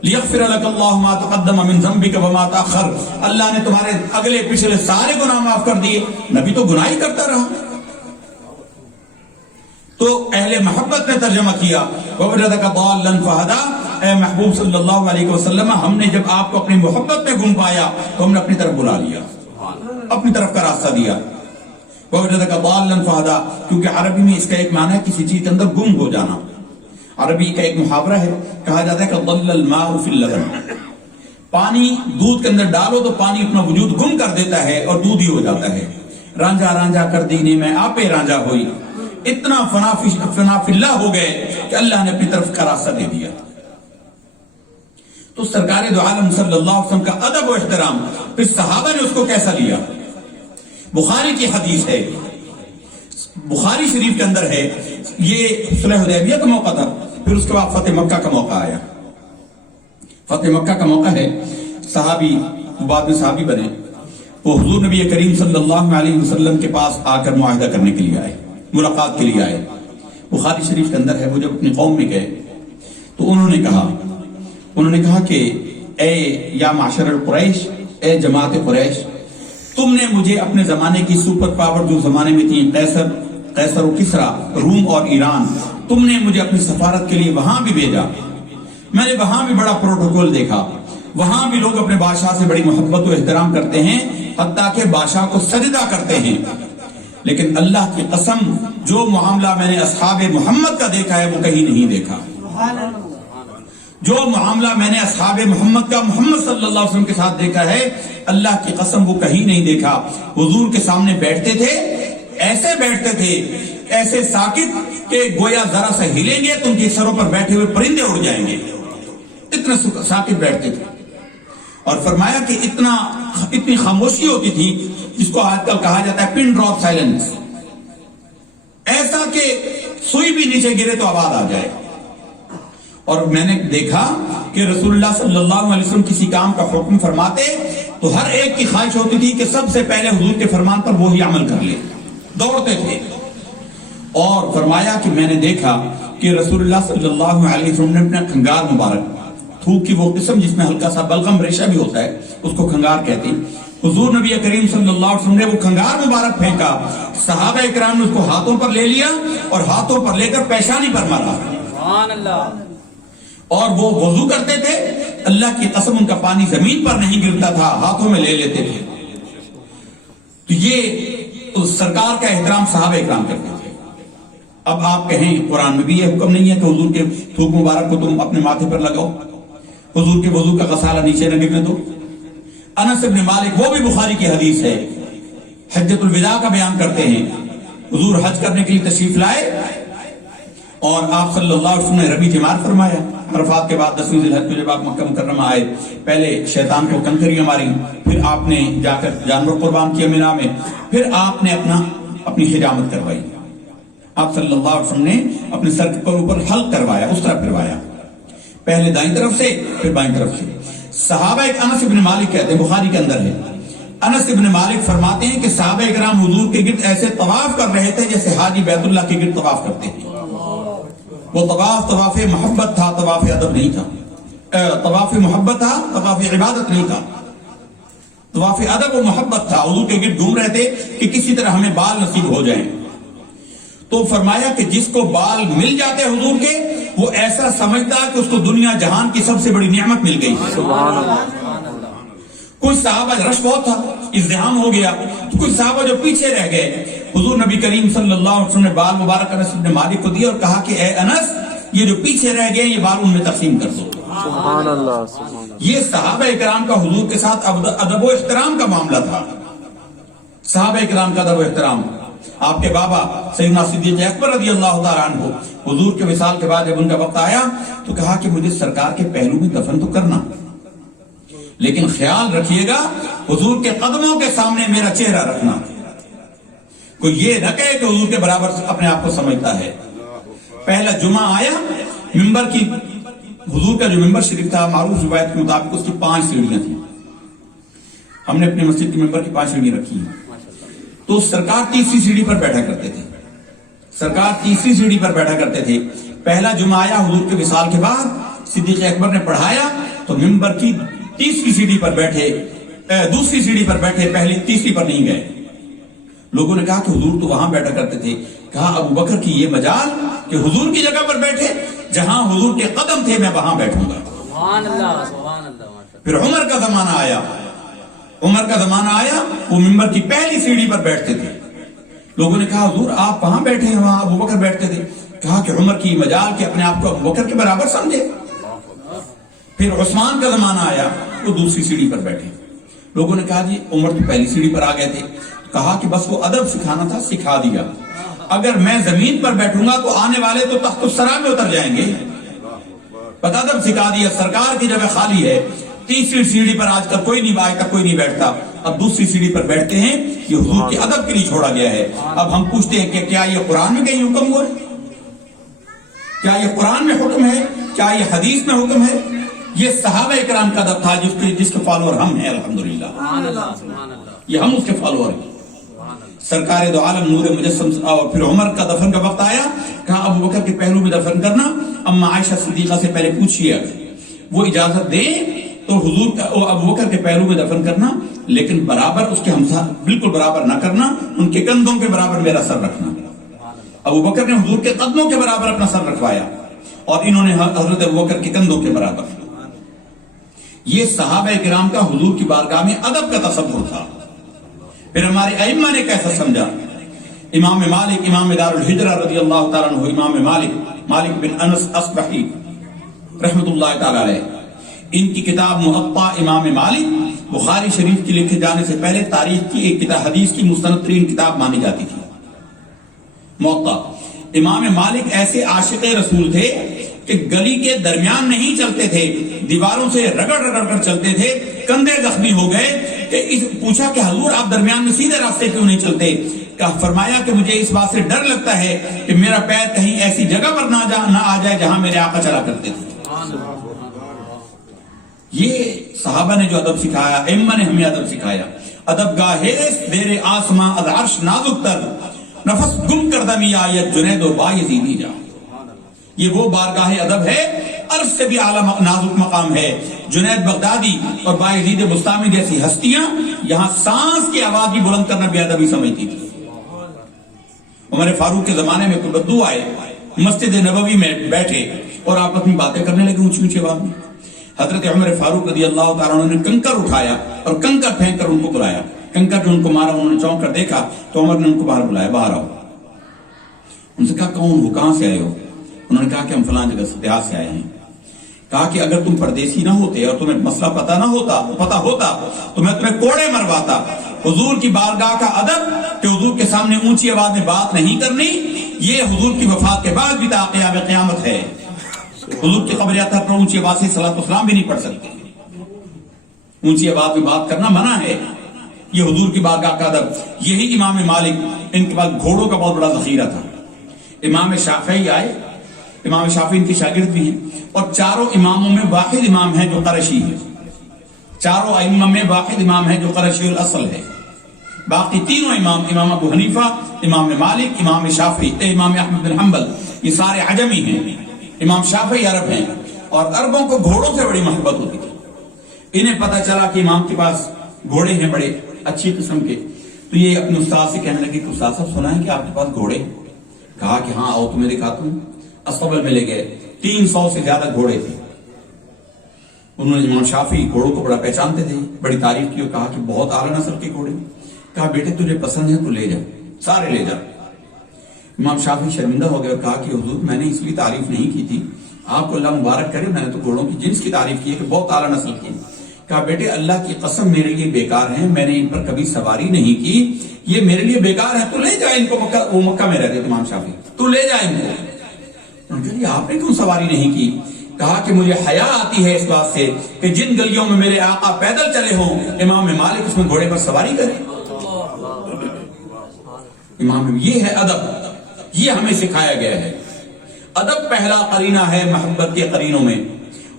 لِيَغْفِرَ لَكَ اللَّهُ مَا تَقَدَّمَ مِن ذَنبِكَ وَمَا تَأَخَّرَ، اللہ نے تمہارے اگلے پچھلے سارے گناہ معاف کر دیے، نبی تو گناہ ہی کرتا رہا۔ تو اہل محبت نے ترجمہ کیا وَوَجَدَكَ ضَالًّا فَهَدَىٰ، اے محبوب صلی اللہ علیہ وسلم، ہم نے جب آپ کو اپنی محبت میں گم پایا تو ہم نے اپنی طرف بلا لیا، اپنی طرف کا راستہ دیا۔ وَوَجَدَكَ ضَالًّا فَهَدَىٰ، کیونکہ عربی میں اس کا ایک معنی ہے کسی چیز کے اندر گم ہو جانا۔ عربی کا ایک محاورہ ہے، کہا جاتا ہے کہ ضَلَّ الْمَاءُ فِي اللَّبَنِ، پانی دودھ کے اندر ڈالو تو پانی اپنا وجود گم کر دیتا ہے اور دودھ ہی ہو جاتا ہے۔ رانجھا رانجھا کر دینے میں آپے رانجھا ہوئی، اتنا فنا فی اللہ ہو گئے کہ اللہ نے اپنی طرف کا راستہ دے دیا۔ تو سرکار دو عالم صلی اللہ علیہ وسلم کا ادب و احترام، پھر صحابہ نے اس کو کیسا لیا؟ بخاری کی حدیث ہے، بخاری شریف کے اندر ہے، یہ صلح حدیبیہ کا موقع تھا، پھر اس کے بعد فتح مکہ کا موقع آیا۔ فتح مکہ کا موقع ہے، صحابی بعد میں صحابی بنے، وہ حضور نبی کریم صلی اللہ علیہ وسلم کے پاس آ کر معاہدہ کرنے کے لیے آئے، ملاقات کے لیے آئے۔ بخاری شریف کے اندر ہے، وہ جب اپنی قوم میں گئے تو انہوں نے کہا کہ اے یا معشر القریش، اے جماعت قریش، تم نے مجھے اپنے زمانے کی سپر پاور جو زمانے میں تھی، قیصر و کسریٰ، روم اور ایران، تم نے مجھے اپنی سفارت کے لیے وہاں بھی بھیجا، میں نے وہاں بھی بڑا پروٹوکول دیکھا، وہاں بھی لوگ اپنے بادشاہ سے بڑی محبت و احترام کرتے ہیں، حتیٰ کہ بادشاہ کو سجدہ کرتے ہیں، لیکن اللہ کی قسم جو معاملہ میں نے اصحاب محمد کا دیکھا ہے وہ کہیں نہیں دیکھا۔ جو معاملہ میں نے اصحاب محمد کا محمد صلی اللہ علیہ وسلم کے ساتھ دیکھا ہے، اللہ کی قسم وہ کہیں نہیں دیکھا۔ حضور کے سامنے بیٹھتے تھے، ایسے بیٹھتے تھے، ایسے ساکت کہ گویا ذرا سا ہلیں گے تو ان کے سروں پر بیٹھے ہوئے پرندے اڑ جائیں گے، اتنا ساکت بیٹھتے تھے۔ اور فرمایا کہ اتنی خاموشی ہوتی تھی جس کو آج کل کہا جاتا ہے پن ڈراپ سائلنس، ایسا کہ سوئی بھی نیچے گرے تو آواز آ جائے۔ اور میں نے دیکھا کہ رسول اللہ صلی اللہ علیہ وسلم کسی کام کا حکم فرماتے تو ہر ایک کی خواہش ہوتی تھی کہ سب سے پہلے حضور کے فرمان پر وہی عمل کر لے، دوڑتے تھے۔ اور فرمایا کہ میں نے دیکھا کہ رسول اللہ صلی اللہ علیہ وسلم نے اپنا کھنگار مبارک، تھوک کی وہ قسم جس میں ہلکا سا بلغم ریشہ بھی ہوتا ہے، اس کو کھنگار کہتے ہیں، حضور نبی کریم صلی اللہ علیہ وسلم نے وہ کھنگار مبارک پھینکا، صحابہ کرام نے اس کو ہاتھوں پر لے لیا اور ہاتھوں پر لے کر پیشانی پر مارا۔ سبحان اللہ۔ اور وہ وضو کرتے تھے، اللہ کی قسم ان کا پانی زمین پر نہیں گرتا تھا، ہاتھوں میں لے لیتے تھے۔ تو یہ تو سرکار کا احترام صحابہ اکرام کرتے تھے۔ اب آپ کہیں قرآن میں بھی یہ حکم نہیں ہے کہ حضور کے تھوک مبارک کو تم اپنے ماتھے پر لگاؤ، حضور کے وضو کا غسالہ نیچے نہ گرنے دو۔ انس بن مالک، وہ بھی بخاری کی حدیث ہے، حجۃ الوداع کا بیان کرتے ہیں، حضور حج کرنے کے لیے تشریف لائے اور آپ صلی اللہ علیہ وسلم نے ربی تیمار فرمایا. عرفات کے بعد 10ویں ذی الحجہ کو جب آپ مکہ مکرمہ آئے، پہلے شیطان کو کنکریاں ماری، پھر آپ نے جا کر جانور قربان کیا مینا میں، پھر آپ نے اپنی حجامت کروائی. آپ صلی اللہ علیہ وسلم نے اپنے سر کے اوپر حلق کروایا، اس طرح پھروایا، پہلے دائیں طرف سے پھر بائیں طرف سے. صحابہ انس بن مالک کہتے ہیں، بخاری کے اندر ہے، انس بن مالک فرماتے ہیں کہ صحابہ کرام حضور کے گرد ایسے طواف کر رہے تھے جیسے حاجی بیت اللہ کے گرد طواف کرتے ہیں. وہ طواف محبت تھا، طواف ادب نہیں تھا. طواف محبت تھا، طواف عبادت نہیں تھا. طواف ادب و محبت تھا. حضور کے گرد گھوم رہے تھے کہ کسی طرح ہمیں بال نصیب ہو جائیں. تو فرمایا کہ جس کو بال مل جاتے حضور کے، وہ ایسا سمجھتا کہ اس کو دنیا جہان کی سب سے بڑی نعمت مل گئی. سبحان اللہ. کچھ صحابہ رش بہت تھا، ازدحام ہو گیا، تو کچھ صحابہ جو پیچھے رہ گئے، حضور نبی کریم صلی اللہ علیہ وسلم نے بال مبارک انس بن مالک کو دیا اور کہا کہ اے انس، یہ جو پیچھے رہ گئے یہ بال ان میں تقسیم کر دو. سبحان اللہ. یہ صحابہ کرام کا حضور کے ساتھ ادب و احترام کا معاملہ تھا. صحابہ کرام کا ادب و احترام. آپ کے بابا سیدنا صدیق اکبر رضی اللہ تعالیٰ عنہ حضور کے وصال کے بعد جب ان کا وقت آیا تو کہا کہ مجھے سرکار کے پہلو میں دفن تو کرنا، لیکن خیال رکھیے گا حضور کے قدموں کے سامنے میرا چہرہ رکھنا. کوئی یہ نہ کہے کہ حضور کے برابر اپنے آپ کو سمجھتا ہے. پہلا جمعہ آیا، ممبر کی، حضور کا جو ممبر شریف تھا معروف روایت کے مطابق اس کی 5 سیڑھیاں تھیں. ہم نے اپنے مسجد کے ممبر کی 5 سیڑھیاں رکھی ہیں. تو سرکار تیسری سیڑھی پر بیٹھا کرتے تھے. سرکار تیسری سیڑھی پر بیٹھا کرتے تھے. پہلا جمعہ آیا حضور کے وصال کے بعد، صدیق اکبر نے پڑھایا تو ممبر کی تیسری سیڑھی پر بیٹھے، دوسری سیڑھی پر بیٹھے، پہلی تیسری پر نہیں گئے. لوگوں نے کہا کہ حضور تو وہاں بیٹھا کرتے تھے. کہا ابو بکر کی یہ مجال کہ حضور کی جگہ پر بیٹھے، جہاں حضور کے قدم تھے میں وہاں بیٹھوں گا. سبحان اللہ، سبحان اللہ. پھر عمر کا زمانہ آیا. عمر کا زمانہ آیا، وہ ممبر کی پہلی سیڑھی پر بیٹھتے تھے. لوگوں نے کہا حضور آپ وہاں بیٹھے ہیں، وہاں ابو بکر بیٹھتے تھے. کہا کہ عمر کی مجال کہ اپنے آپ کو ابو بکر کے برابر سمجھے. پھر عثمان کا زمانہ آیا، وہ دوسری سیڑھی پر بیٹھے. لوگوں نے کہا جی عمر تو پہلی سیڑھی پر آ گئے تھے. کہا کہ بس وہ ادب سکھانا تھا، سکھا دیا. اگر میں زمین پر بیٹھوں گا تو آنے والے تو تخت الثری میں اتر جائیں گے. پتہ ادب سکھا دیا. سرکار کی جگہ خالی ہے. تیسری سیڑھی پر آج کل کوئی نہیں، آج تک کوئی نہیں بیٹھتا. اب دوسری سیڑھی پر بیٹھتے ہیں. یہ حضور کے ادب کے لیے چھوڑا گیا ہے. اب ہم پوچھتے ہیں کہ کیا یہ قرآن میں کہیں حکم ہوا ہے؟ کیا یہ قرآن میں حکم ہے؟ کیا یہ حدیث میں حکم ہے؟ یہ صحابہ کرام کا ادب تھا جس کے فالوور ہم ہیں الحمدللہ. یہ ہم اس کے فالوور ہیں. سرکار دو عالم نور مجسم. اور پھر عمر کا دفن کا وقت آیا، کہا ابو بکر کے پہلو میں دفن کرنا. اما عائشہ صدیقہ سے پہلے پوچھئے، وہ اجازت دیں تو حضور کا ابو بکر کے پہلو میں دفن کرنا، لیکن برابر اس کے ہمسا بالکل برابر نہ کرنا، ان کے کندھوں کے برابر میرا سر رکھنا. ابو بکر نے حضور کے قدموں کے برابر اپنا سر رکھوایا اور انہوں نے حضرت ابو بکر کے کندھوں کے برابر. یہ صحابہ کرام کا حضور کی بارگاہ میں ادب کا تصور تھا. پھر ہمارے ائمہ نے کیسا سمجھا؟ امام مالک، امام دار الہجرہ رضی اللہ تعالیٰ عنہ، امام مالک بن انس اصبحی رحمت اللہ تعالیٰ علیہ، ان کی کتاب موطا امام مالک بخاری شریف کی لکھے جانے سے پہلے تاریخ کی ایک کتاب، حدیث کی مستند ترین کتاب مانی جاتی تھی موطا. امام مالک ایسے عاشق رسول تھے کہ گلی کے درمیان نہیں چلتے تھے، دیواروں سے رگڑ کر چلتے تھے. کندھے زخمی ہو گئے کہ پوچھا کہ حضور آپ درمیان میں سیدھے راستے کیوں نہیں چلتے؟ فرمایا کہ مجھے اس بات سے ڈر لگتا ہے کہ میرا پیر کہیں ایسی جگہ پر نہ آ جائے جہاں میرے آقا چلا کرتے تھے. یہ صحابہ نے جو ادب سکھایا، ائمہ نے ہمیں ادب سکھایا. ادب گاہیس دیر آسماں از عرش نازک تر، نفس گم کردمی آیت جنید و بایزیدی جا. یہ وہ بارگاہ ادب ہے، عرش سے بھی اعلیٰ نازک مقام ہے. جنید بغدادی اور بایزید بستامی جیسی ہستیاں یہاں سانس کی آواز بھی بلند کرنا بے ادبی سمجھتی تھی. عمر فاروق کے زمانے میں کوئی بدو آئے، مسجد نبوی میں بیٹھے اور آپ اپنی باتیں کرنے لگے اونچی اونچی آواز میں. حضرت عمر فاروق رضی اللہ تعالیٰ عنہ نے کنکر اٹھایا اور کنکر پھینک کر ان کو بلایا. کنکر جو ان کو مارا، انہوں نے چونک کر دیکھا تو عمر نے ان کو باہر بلایا، باہر آؤ. ان سے کہا کون ہو، کہاں سے آئے ہو؟ انہوں نے کہا کہ ہم فلاں جگہ سے دیہات سے آئے ہیں. کہا کہ اگر تم پردیسی نہ ہوتے اور تمہیں مسئلہ پتہ ہوتا تو میں تمہیں کوڑے مرواتا. حضور کی بارگاہ کا ادب کہ حضور کے سامنے اونچی آواز میں بات نہیں کرنی، یہ حضور کی وفات کے بعد بھی تا قیام قیامت ہے. حضور کی قبر اطہر پر اونچی آواز سے صلاۃ والسلام بھی نہیں پڑھ سکتے. اونچی آواز میں بات کرنا منع ہے. یہ حضور کی بارگاہ کا ادب. یہی امام مالک، ان کے پاس گھوڑوں کا بہت بڑا ذخیرہ تھا. امام شافعی آئے، امام شافعی ان کے شاگرد بھی ہیں، اور چاروں اماموں میں واحد امام ہے جو قرشی ہے. چاروں ائمہ میں واحد امام ہے جو قرشی الاصل ہے. باقی تینوں امام، امام ابو حنیفہ، امام مالک، امام شافعی، امام احمد بن حنبل، یہ سارے عجمی ہیں. امام شافعی عرب ہیں، اور عربوں کو گھوڑوں سے بڑی محبت ہوتی تھی. انہیں پتہ چلا کہ امام کے پاس گھوڑے ہیں بڑے اچھی قسم کے، تو یہ اپنے استاد سے کہنے لگے کہ استاد صاحب سنا ہے کہ آپ کے پاس گھوڑے ہیں؟ کہا کہ ہاں آؤ تمہیں دکھاتا ہوں. اسطبل میں لے گئے. 300 سے زیادہ گھوڑے تھے. انہوں نے امام شافعی گھوڑوں کو بڑا پہچانتے تھے، بڑی تعریف کی اور کہا کہ بہت اعلیٰ نسل کے گھوڑے. کہا بیٹے تجھے پسند ہے تو لے جا، سارے لے جا. امام شافعی شرمندہ ہو گئے اور کہا کہ حضور میں نے اس لیے تعریف نہیں کی تھی، آپ کو اللہ مبارک کرے، میں نے تو گھوڑوں کی جنس کی تعریف کی ہے کہ بہت اعلیٰ نسل کی. کہا بیٹے اللہ کی قسم میرے لیے بیکار ہیں، میں نے ان پر کبھی سواری نہیں کی، یہ میرے لیے بیکار ہیں، تو لے جا ان کو. مکہ، وہ مکہ میں رہتے امام شافعی، تو لے جا ان کو. انہوں نے کہا آپ نے کیوں سواری نہیں کی؟ کہا کہ مجھے حیا آتی ہے اس بات سے کہ جن گلیوں میں میرے آقا پیدل چلے ہوں امام مالک اس میں گھوڑے پر سواری کرے. امام، یہ ہے ادب، یہ ہمیں سکھایا گیا ہے. ادب پہلا قرینہ ہے محبت کے قرینوں میں.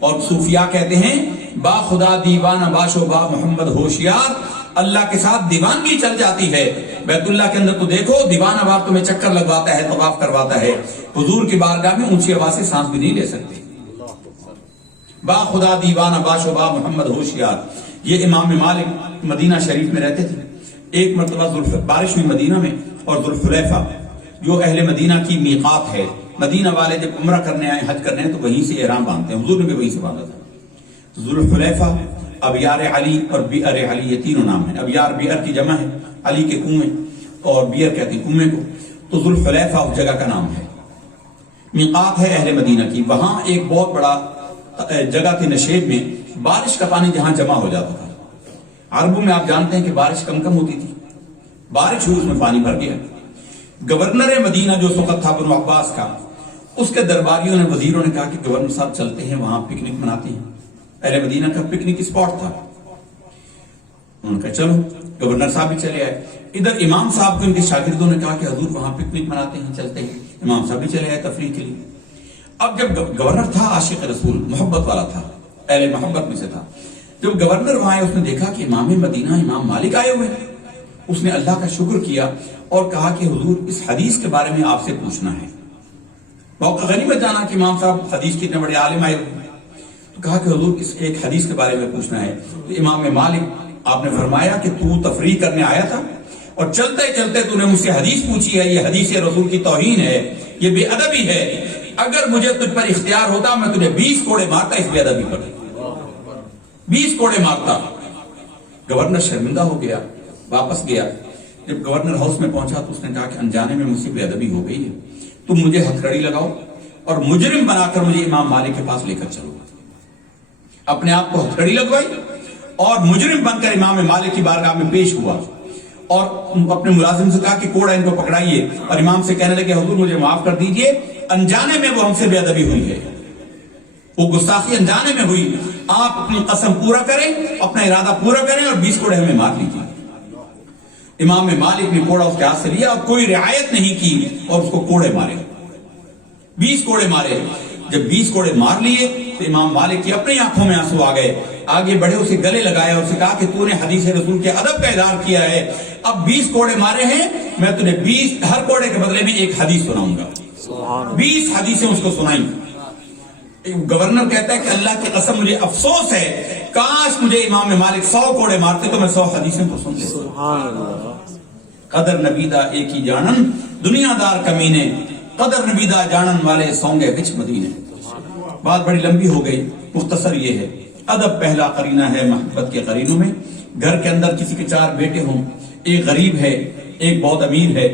اور صوفیاء کہتے ہیں با خدا دیوانہ باشو با محمد ہوشیار، اللہ کے ساتھ دیوانگی چل جاتی ہے. بیت اللہ کے اندر تو دیکھو دیوانہ باپ تمہیں چکر لگواتا ہے، طواف کرواتا ہے. حضور کی بارگاہ میں اونچی آواز سے سانس بھی نہیں لے سکتے. با خدا دیوانہ باشو با محمد ہوشیار. یہ امام مالک مدینہ شریف میں رہتے تھے. ایک مرتبہ بارش ہوئی مدینہ میں، اور ذوالحلیفہ جو اہل مدینہ کی میقات ہے، مدینہ والے جب عمرہ کرنے آئے، حج کرنے آئے تو وہیں سے احرام باندھتے ہیں. حضور نے بھی وہیں سے باندھا تھا. ذوالحلیفہ، ابیار علی اور بیئر علی، یہ تینوں نام ہیں. ابیار بیئر کی جمع ہے، علی کے کنویں، اور بیئر کہتے ہیں کنویں کو. تو ذوالحلیفہ اس جگہ کا نام ہے. میقات ہے اہل مدینہ کی. وہاں ایک بہت بڑا جگہ تھی نشیب میں، بارش کا پانی جہاں جمع ہو جاتا تھا. عربوں میں آپ جانتے ہیں کہ بارش کم کم ہوتی تھی. بارش ہوئی، اس میں پانی بھر گیا. گورنر مدینہ جو اس وقت تھا بنو عباس کا، اس کے درباریوں نے، وزیروں نے کہا کہ گورنر صاحب چلتے ہیں وہاں پکنک مناتے ہیں. اہل مدینہ کا پکنک اسپاٹ تھا. انہوں نے کہا چلو. گورنر صاحب بھی چلے آئے. ادھر امام صاحب کو ان کے شاگردوں نے کہا کہ حضور وہاں پکنک مناتے ہیں، چلتے ہیں. امام صاحب بھی چلے آئے تفریح کے لیے. اب جب گورنر تھا عاشق رسول، محبت والا تھا، اہل محبت میں سے تھا. جب گورنر وہاں آئے، اس نے دیکھا کہ امام مدینہ امام مالک آئے ہوئے. اس نے اللہ کا شکر کیا اور کہا کہ حضور اس حدیث کے بارے میں آپ سے پوچھنا ہے. موقع غنیمت جانا کہ امام صاحب حدیث کے اتنے بڑے عالم آئے ہوئے. تو کہا کہ حضور اس ایک حدیث کے بارے میں پوچھنا ہے. تو امام مالک، آپ نے فرمایا کہ تو تفریح کرنے آیا تھا اور چلتے چلتے تو نے مجھ سے حدیث پوچھی ہے، یہ حدیث رسول کی توہین ہے، یہ بے ادبی ہے. اگر مجھے تجھ پر اختیار ہوتا میں تجھے 20 کوڑے مارتا اس بے ادبی پر، 20 کوڑے مارتا. گورنر شرمندہ ہو گیا، واپس گیا. جب گورنر ہاؤس میں پہنچا تو اس نے کہا کہ انجانے میں مجھ سے بے ادبی ہو گئی ہے، تم مجھے ہتھکڑی لگاؤ اور مجرم بنا کر مجھے امام مالک کے پاس لے کر چلو. اپنے آپ کو ہتھکڑی لگوائی اور مجرم بن کر امام مالک کی بارگاہ میں پیش ہوا اور اپنے ملازم سے کہا کہ کوڑا ان کو پکڑائیے. اور امام سے کہنے لگے حضور مجھے معاف کر دیجئے، انجانے میں وہ ہم سے بے ادبی ہوئی ہے، وہ گستاخی انجانے میں ہوئی. آپ اپنی قسم پورا کریں، اپنا ارادہ پورا کریں اور 20 کوڑے ہمیں مار لیجیے. امام مالک نے کوڑا اس کے ہاتھ سے لیا اور کوئی رعایت نہیں کی اور اس کو کوڑے مارے، 20 کوڑے مارے. جب 20 کوڑے مار لیے تو امام مالک کی اپنی آنکھوں میں آنسو آ گئے. آگے بڑھے، اسے گلے لگایا اور اسے کہا کہ تو نے حدیث رسول کے ادب کا اظہار کیا ہے، اب 20 کوڑے مارے ہیں، میں تجھے 20 ہر کوڑے کے بدلے میں ایک حدیث سناؤں گا. 20 حدیثیں اس کو سنائیں. گورنر کہتا ہے کہ اللہ کی قسم مجھے افسوس ہے، کاش مجھے امام مالک 100 کوڑے مارتے تو میں 100 حدیثیں تو سن لیتا. قدر نبیدہ ایک ہی جانن دنیا دار کمینے، قدر نبیدہ جانن والے سونگے وچ مدینے. بات بڑی لمبی ہو گئی، مختصر یہ ہے ادب پہلا قرینہ ہے محبت کے قرینوں میں. گھر کے اندر کسی کے 4 بیٹے ہوں، ایک غریب ہے، ایک بہت امیر ہے.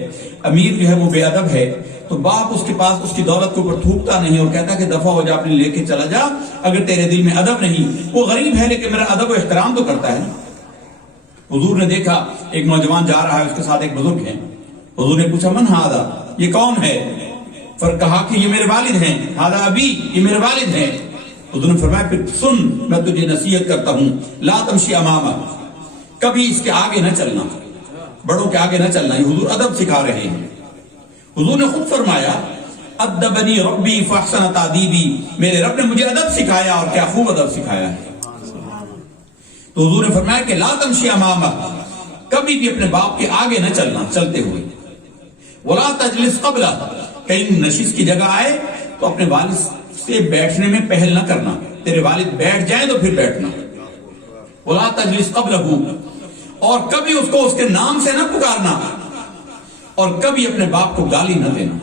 امیر جو ہے وہ بے ادب ہے تو باپ اس کے پاس اس کی دولت کے اوپر تھوکتا نہیں اور کہتا کہ دفع ہو جا، اپنے لے کے چلا جا، اگر تیرے دل میں ادب نہیں. وہ غریب ہے لیکن میرا ادب و احترام تو کرتا ہے. حضور نے دیکھا ایک نوجوان جا رہا ہے، اس کے ساتھ ایک بزرگ ہے. حضور نے پوچھا من ہذا، یہ کون ہے؟ پھر کہا کہ یہ میرے والد ہیں، ہذا ابی، یہ میرے والد ہیں۔ حضور نے فرمایا پھر سن، میں تجھے نصیحت کرتا ہوں، لا تمشی امامہ، کبھی اس کے آگے نہ چلنا، بڑوں کے آگے نہ چلنا۔ یہ حضور ادب سکھا رہے ہیں۔ حضور نے خود فرمایا ادبنی ربی فاحسن تادیبی، میرے رب نے مجھے ادب سکھایا اور کیا خوب ادب سکھایا ہے۔ تو حضور نے فرمایا کہ لا تمشی امامہ، کبھی بھی اپنے باپ کے آگے نہ چلنا چلتے ہوئے، ولا تجلس قبلہ، کہیں نشست کی جگہ آئے تو اپنے والد سے بیٹھنے میں پہل نہ کرنا، تیرے والد بیٹھ جائیں تو پھر بیٹھنا، ولا تجلس قبلہ، اور کبھی اس کو اس کے نام سے نہ پکارنا، اور کبھی اپنے باپ کو گالی نہ دینا۔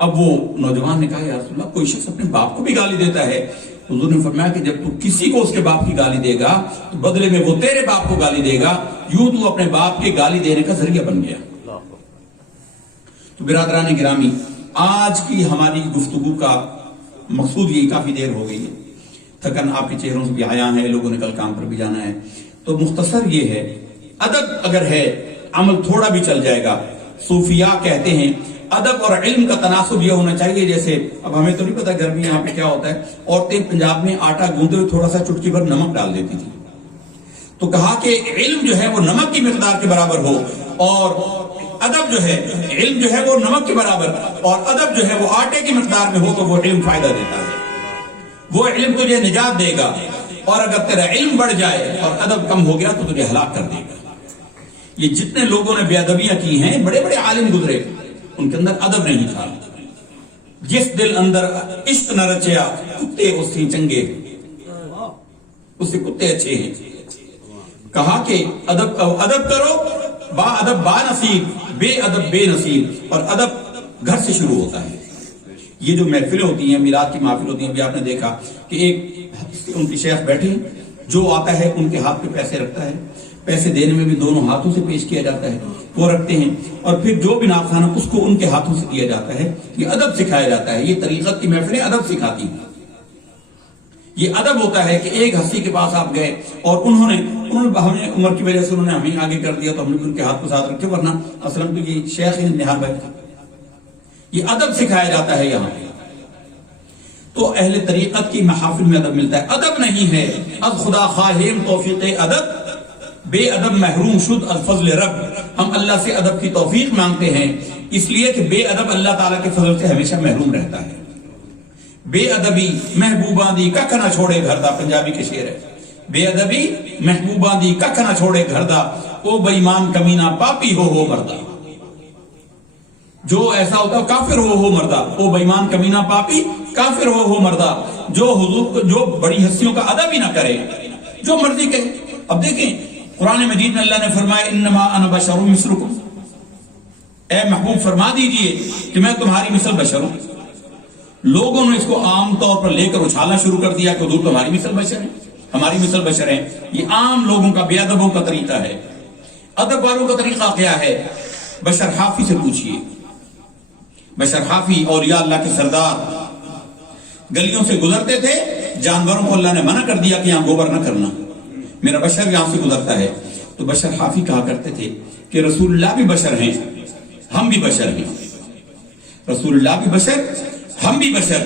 اب وہ نوجوان نے کہا یا رسول اللہ، کوئی شخص اپنے باپ کو بھی گالی دیتا ہے؟ حضور نے فرمایا کہ جب تو کسی کو اس کے باپ کی گالی دے گا تو بدلے میں وہ تیرے باپ کو گالی دے گا، یوں تو اپنے باپ کے گالی دینے کا ذریعہ بن گیا۔ تو برادران گرامی، آج کی ہماری گفتگو کا مقصود یہی، کافی دیر ہو گئی ہے، تھکن آپ کے چہروں سے بھی آیا ہے، لوگوں نے کل کام پر بھی جانا ہے، تو مختصر یہ ہے، ادب اگر ہے عمل تھوڑا بھی چل جائے گا۔ صوفیاء کہتے ہیں ادب اور علم کا تناسب یہ ہونا چاہیے، جیسے اب ہمیں تو نہیں پتا گھر میں یہاں پہ کیا ہوتا ہے، عورتیں پنجاب میں آٹا گوندتے ہوئے تھوڑا سا چٹکی بھر نمک ڈال دیتی تھی، تو کہا کہ علم جو ہے وہ نمک کی مقدار کے برابر ہو، اور ادب جو ہے، علم جو ہے وہ نمک کے برابر، اور ادب جو ہے وہ آٹے کی مقدار میں ہو تو وہ علم فائدہ دیتا ہے، وہ علم تجھے نجات دے گا، اور اگر تیرا علم بڑھ جائے اور ادب کم ہو گیا تو تجھے ہلاک کر دے گا۔ یہ جتنے لوگوں نے بے ادبیاں کی ہیں، بڑے بڑے عالم گزرے، ان کے اندر ادب نہیں تھا۔ جس دل اندر عشق نہ رچیا، کتے اس سے چنگے، اس سے کتے اچھے ہیں۔ کہا کہ ادب کرو، با ادب با نصیب، بے ادب بے نصیب، اور ادب گھر سے شروع ہوتا ہے۔ یہ جو محفلیں ہوتی ہیں، میلاد کی محفل ہوتی ہیں، بھی آپ نے دیکھا کہ ایک ان کی شیخ بیٹھے، جو آتا ہے ان کے ہاتھ پہ پیسے رکھتا ہے، پیسے دینے میں بھی دونوں ہاتھوں سے پیش کیا جاتا ہے، وہ رکھتے ہیں، اور پھر جو بھی ناخوانہ اس کو ان کے ہاتھوں سے دیا جاتا ہے۔ یہ ادب سکھایا جاتا ہے، یہ طریقت کی محفلیں ادب سکھاتی ہیں۔ یہ ادب ہوتا ہے کہ ایک ہستی کے پاس آپ گئے اور انہوں نے ہمیں عمر کی وجہ سے انہوں نے ہمیں آگے کر دیا تو ہم نے ان کے ہاتھ کو ساتھ رکھے، ورنہ اصل تو یہ شیخ نہار بھائی تھا۔ یہ ادب سکھایا جاتا ہے یہاں۔ تو اہل طریقت کی محافل میں ادب ملتا ہے۔ ادب نہیں ہے از خدا خواہیم توفیق ادب، بے ادب محروم شد الفضل رب۔ ہم اللہ سے ادب کی توفیق مانگتے ہیں، اس لیے کہ بے ادب اللہ تعالیٰ کے فضل سے ہمیشہ محروم رہتا ہے۔ بے ادبی محبوباں دی ککھ نہ چھوڑے گھر دا، پنجابی کے شعر ہے۔ بے ادبی محبوباں دی ککھ نہ چھوڑے گھر دا، او بے ایمان کمینہ پاپی ہو مردہ۔ جو ایسا ہوتا ہے کافر ہو مردہ، او بے ایمان کمینہ پاپی کافر ہو مردہ۔ جو حضور، جو بڑی ہستیوں کا ادب ہی نہ کرے، جو مرضی کرے۔ اب دیکھیں قرآن مجید میں اللہ نے فرمایا انما انا بشر مثلکم، اے محبوب فرما دیجئے کہ میں تمہاری مثل بشر ہوں۔ لوگوں نے اس کو عام طور پر لے کر اچھالنا شروع کر دیا کہ حضور تمہاری مثل بشر ہیں، ہماری مثل بشر ہیں۔ یہ عام لوگوں کا، بے ادبوں کا طریقہ ہے۔ ادب والوں کا طریقہ کیا ہے؟ بشر حافی سے پوچھئے۔ بشر حافی اولیاء اللہ کے سردار گلیوں سے گزرتے تھے، جانوروں کو اللہ نے منع کر دیا کہ یہاں گوبر نہ کرنا، میرا بشر یہاں سے گزرتا ہے۔ تو بشر حافی کہا کرتے تھے کہ رسول اللہ بھی بشر ہیں، ہم بھی بشر ہیں۔ رسول اللہ بھی بشر، ہم بھی بشر،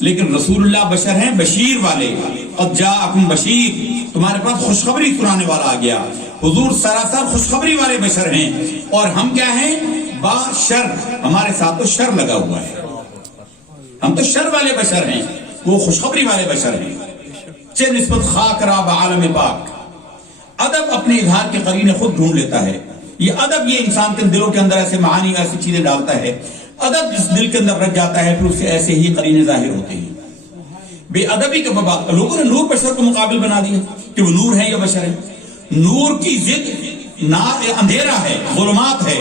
لیکن رسول اللہ بشر ہیں بشیر والے۔ قد جاءکم بشیر، تمہارے پاس خوشخبری سنانے والا آ گیا۔ حضور سراسر خوشخبری والے بشر ہیں، اور ہم کیا ہیں؟ با شر، ہمارے ساتھ تو شر لگا ہوا ہے، ہم تو شر والے بشر ہیں، وہ خوشخبری والے بشر ہیں۔ چہ نسبت خاک را بعالم پاک، ادب اپنے اظہار کے قرینے خود ڈھونڈ لیتا ہے۔ یہ ادب، یہ انسان کے دلوں کے اندر ایسے معانی، ایسی چیزیں ڈالتا ہے۔ ادب جس دل کے اندر رکھ جاتا ہے، پھر اس سے ایسے ہی قرینے ظاہر ہوتے ہیں۔ بے ادبی کے بابا لوگوں نے نور بشر کو مقابل بنا دیا کہ وہ نور ہے یا بشر ہے۔ نور کی ضد اندھیرا ہے، ظلمات ہے۔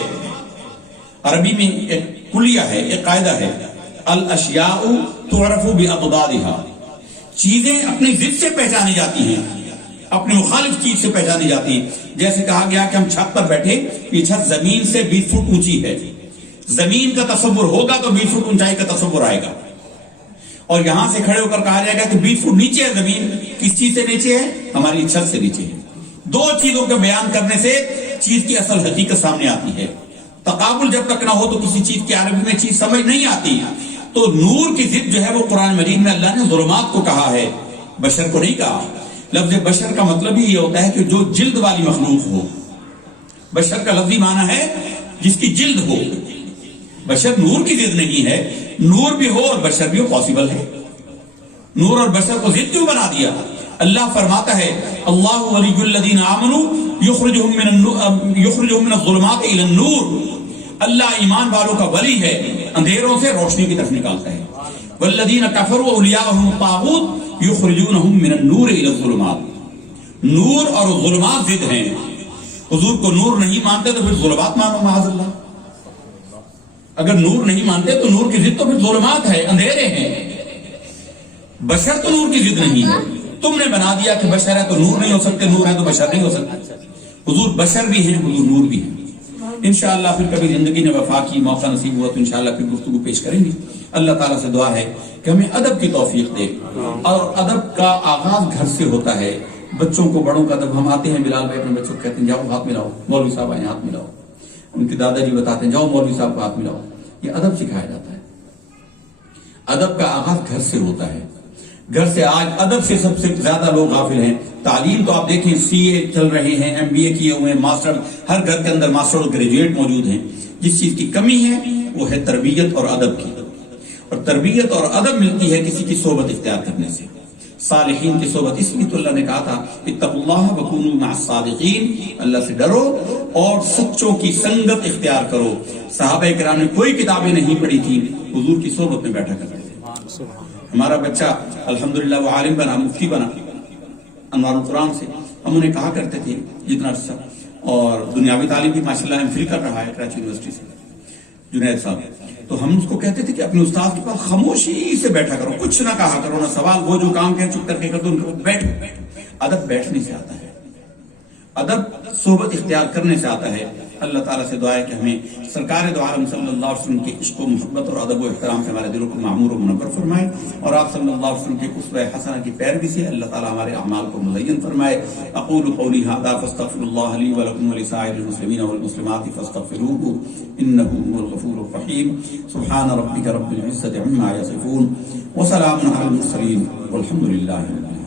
عربی میں ایک کلیہ ہے، ایک قاعدہ ہے، الاشیاء تعرف باضدادها، چیزیں اپنی ضد سے پہچانی جاتی ہیں، اپنے مخالف چیز سے پہچانی جاتی ہیں۔ جیسے کہا گیا کہ ہم چھت پر بیٹھے، یہ چھت زمین سے 20 فٹ اونچی ہے، زمین کا تصور ہوگا تو 20 فٹ اونچائی کا تصور آئے گا، اور یہاں سے کھڑے ہو کر کہا جائے گا کہ 20 فٹ نیچے ہے زمین، کس چیز سے نیچے ہے؟ ہماری چھت سے نیچے ہے۔ دو چیزوں کا بیان کرنے سے چیز کی اصل حقیقت سامنے آتی ہے۔ تقابل جب تک نہ ہو تو کسی چیز کی عربی میں چیز سمجھ نہیں آتی. تو نور کی ضد جو ہے وہ قرآن مجید میں اللہ نے ظلمات کو کہا ہے، بشر کو نہیں کہا. لفظ بشر کا مطلب ہی یہ ہوتا ہے کہ جو جلد والی مخلوق ہو. بشر کا لفظی معنی ہے جس کی جلد ہو. بشر نور کی ضد نہیں ہے، نور بھی ہو اور بشر بھی ہو پاسبل ہے. نور اور بشر کو ضد کیوں بنا دیا؟ اللہ فرماتا ہے اللہ ولی الذین آمنوا یخرجهم من الظلمات الی النور. اللہ ایمان والوں کا ولی ہے، اندھیروں سے روشنی کی طرف نکالتا ہے. والذین کفروا اولیاءهم الطاغوت یخرجونهم من النور الی الظلمات. نور اور ظلمات ضد ہیں. حضور کو نور نہیں مانتے تو پھر ظلمات مانو معاذ اللہ. اگر نور نہیں مانتے تو نور کی ضد تو پھر ظلمات ہے، اندھیرے ہیں. بشر تو نور کی ضد نہیں ہے. تم نے بنا دیا کہ بشر ہے تو نور نہیں ہو سکتے، نور ہے تو بشر نہیں ہو سکتے. حضور بشر بھی ہیں، حضور نور بھی ہیں. انشاءاللہ پھر کبھی زندگی نے وفا کی موقع نصیب ہوا تو انشاءاللہ پھر گفتگو پیش کریں گے. اللہ تعالیٰ سے دعا ہے کہ ہمیں ادب کی توفیق دے. اور ادب کا آغاز گھر سے ہوتا ہے. بچوں کو بڑوں کا ادب، ہم آتے ہیں بلال بھائی اپنے بچوں کو کہتے ہیں جاؤ ہاتھ ملاؤ، مولوی صاحب آئے ہاتھ ملاؤ. ان کے دادا جی بتاتے ہیں جاؤ مولوی صاحب کو ہاتھ ملاؤ. یہ ادب سکھایا جاتا ہے. ادب کا آغاز گھر سے ہوتا ہے. گھر سے آج ادب سے سب سے زیادہ لوگ غافل ہیں. تعلیم تو آپ دیکھیں سی اے چل رہے ہیں، ایم بی اے کیے ہوئے ہیں، ماسٹر، ہر گھر کے اندر ماسٹر اور گریجویٹ موجود ہیں. جس چیز کی کمی ہے وہ ہے تربیت اور ادب کی. اور تربیت اور ادب ملتی ہے کسی کی صحبت اختیار کرنے سے. صالحین کی صحبت، اس لیے تو اللہ نے کہا تھا اتقوا اللہ وکونوا مع الصادقین. اللہ سے ڈرو اور سچوں کی سنگت اختیار کرو. صحابہ کرام نے کوئی کتابیں نہیں پڑھی تھی، حضور کی صحبت میں بیٹھا کرتے تھے. ہمارا بچہ الحمدللہ وہ عالم بنا، مفتی بنا انوار القرآن سے. ہم انہیں کہا کرتے تھے جتنا عرصہ، اور دنیاوی تعلیم بھی ماشاءاللہ ایم فل کر رہا ہے کراچی یونیورسٹی سے، جنید صاحب. تو ہم اس کو کہتے تھے کہ اپنے استاد کے پاس خاموشی سے بیٹھا کرو، کچھ نہ کہا کرو، نہ سوال، وہ جو کام کہیں چپ کر کے کر دو، ان کو بیٹھو. ادب بیٹھنے سے آتا ہے، ادب صحبت اختیار کرنے سے آتا ہے. اللہ تعالیٰ سے دعا ہے کہ ہمیں سرکار دو عالم صلی اللہ علیہ وسلم کے عشق و محبت اور ادب و احترام سے ہمارے دلوں کو معمور و منور فرمائے، اور آپ صلی اللہ علیہ وسلم کے اسوہ حسنہ کی پیروی سے اللہ تعالیٰ ہمارے اعمال کو مزین فرمائے. اقول قولی ھذا فاستغفر اللہ لی ولکم ولسائر المسلمین والمسلمات فاستغفروہ انہ هو الغفور الرحیم. سبحان ربک رب العزة عما یصفون وسلام علی المرسلین والحمد للہ رب العالمین.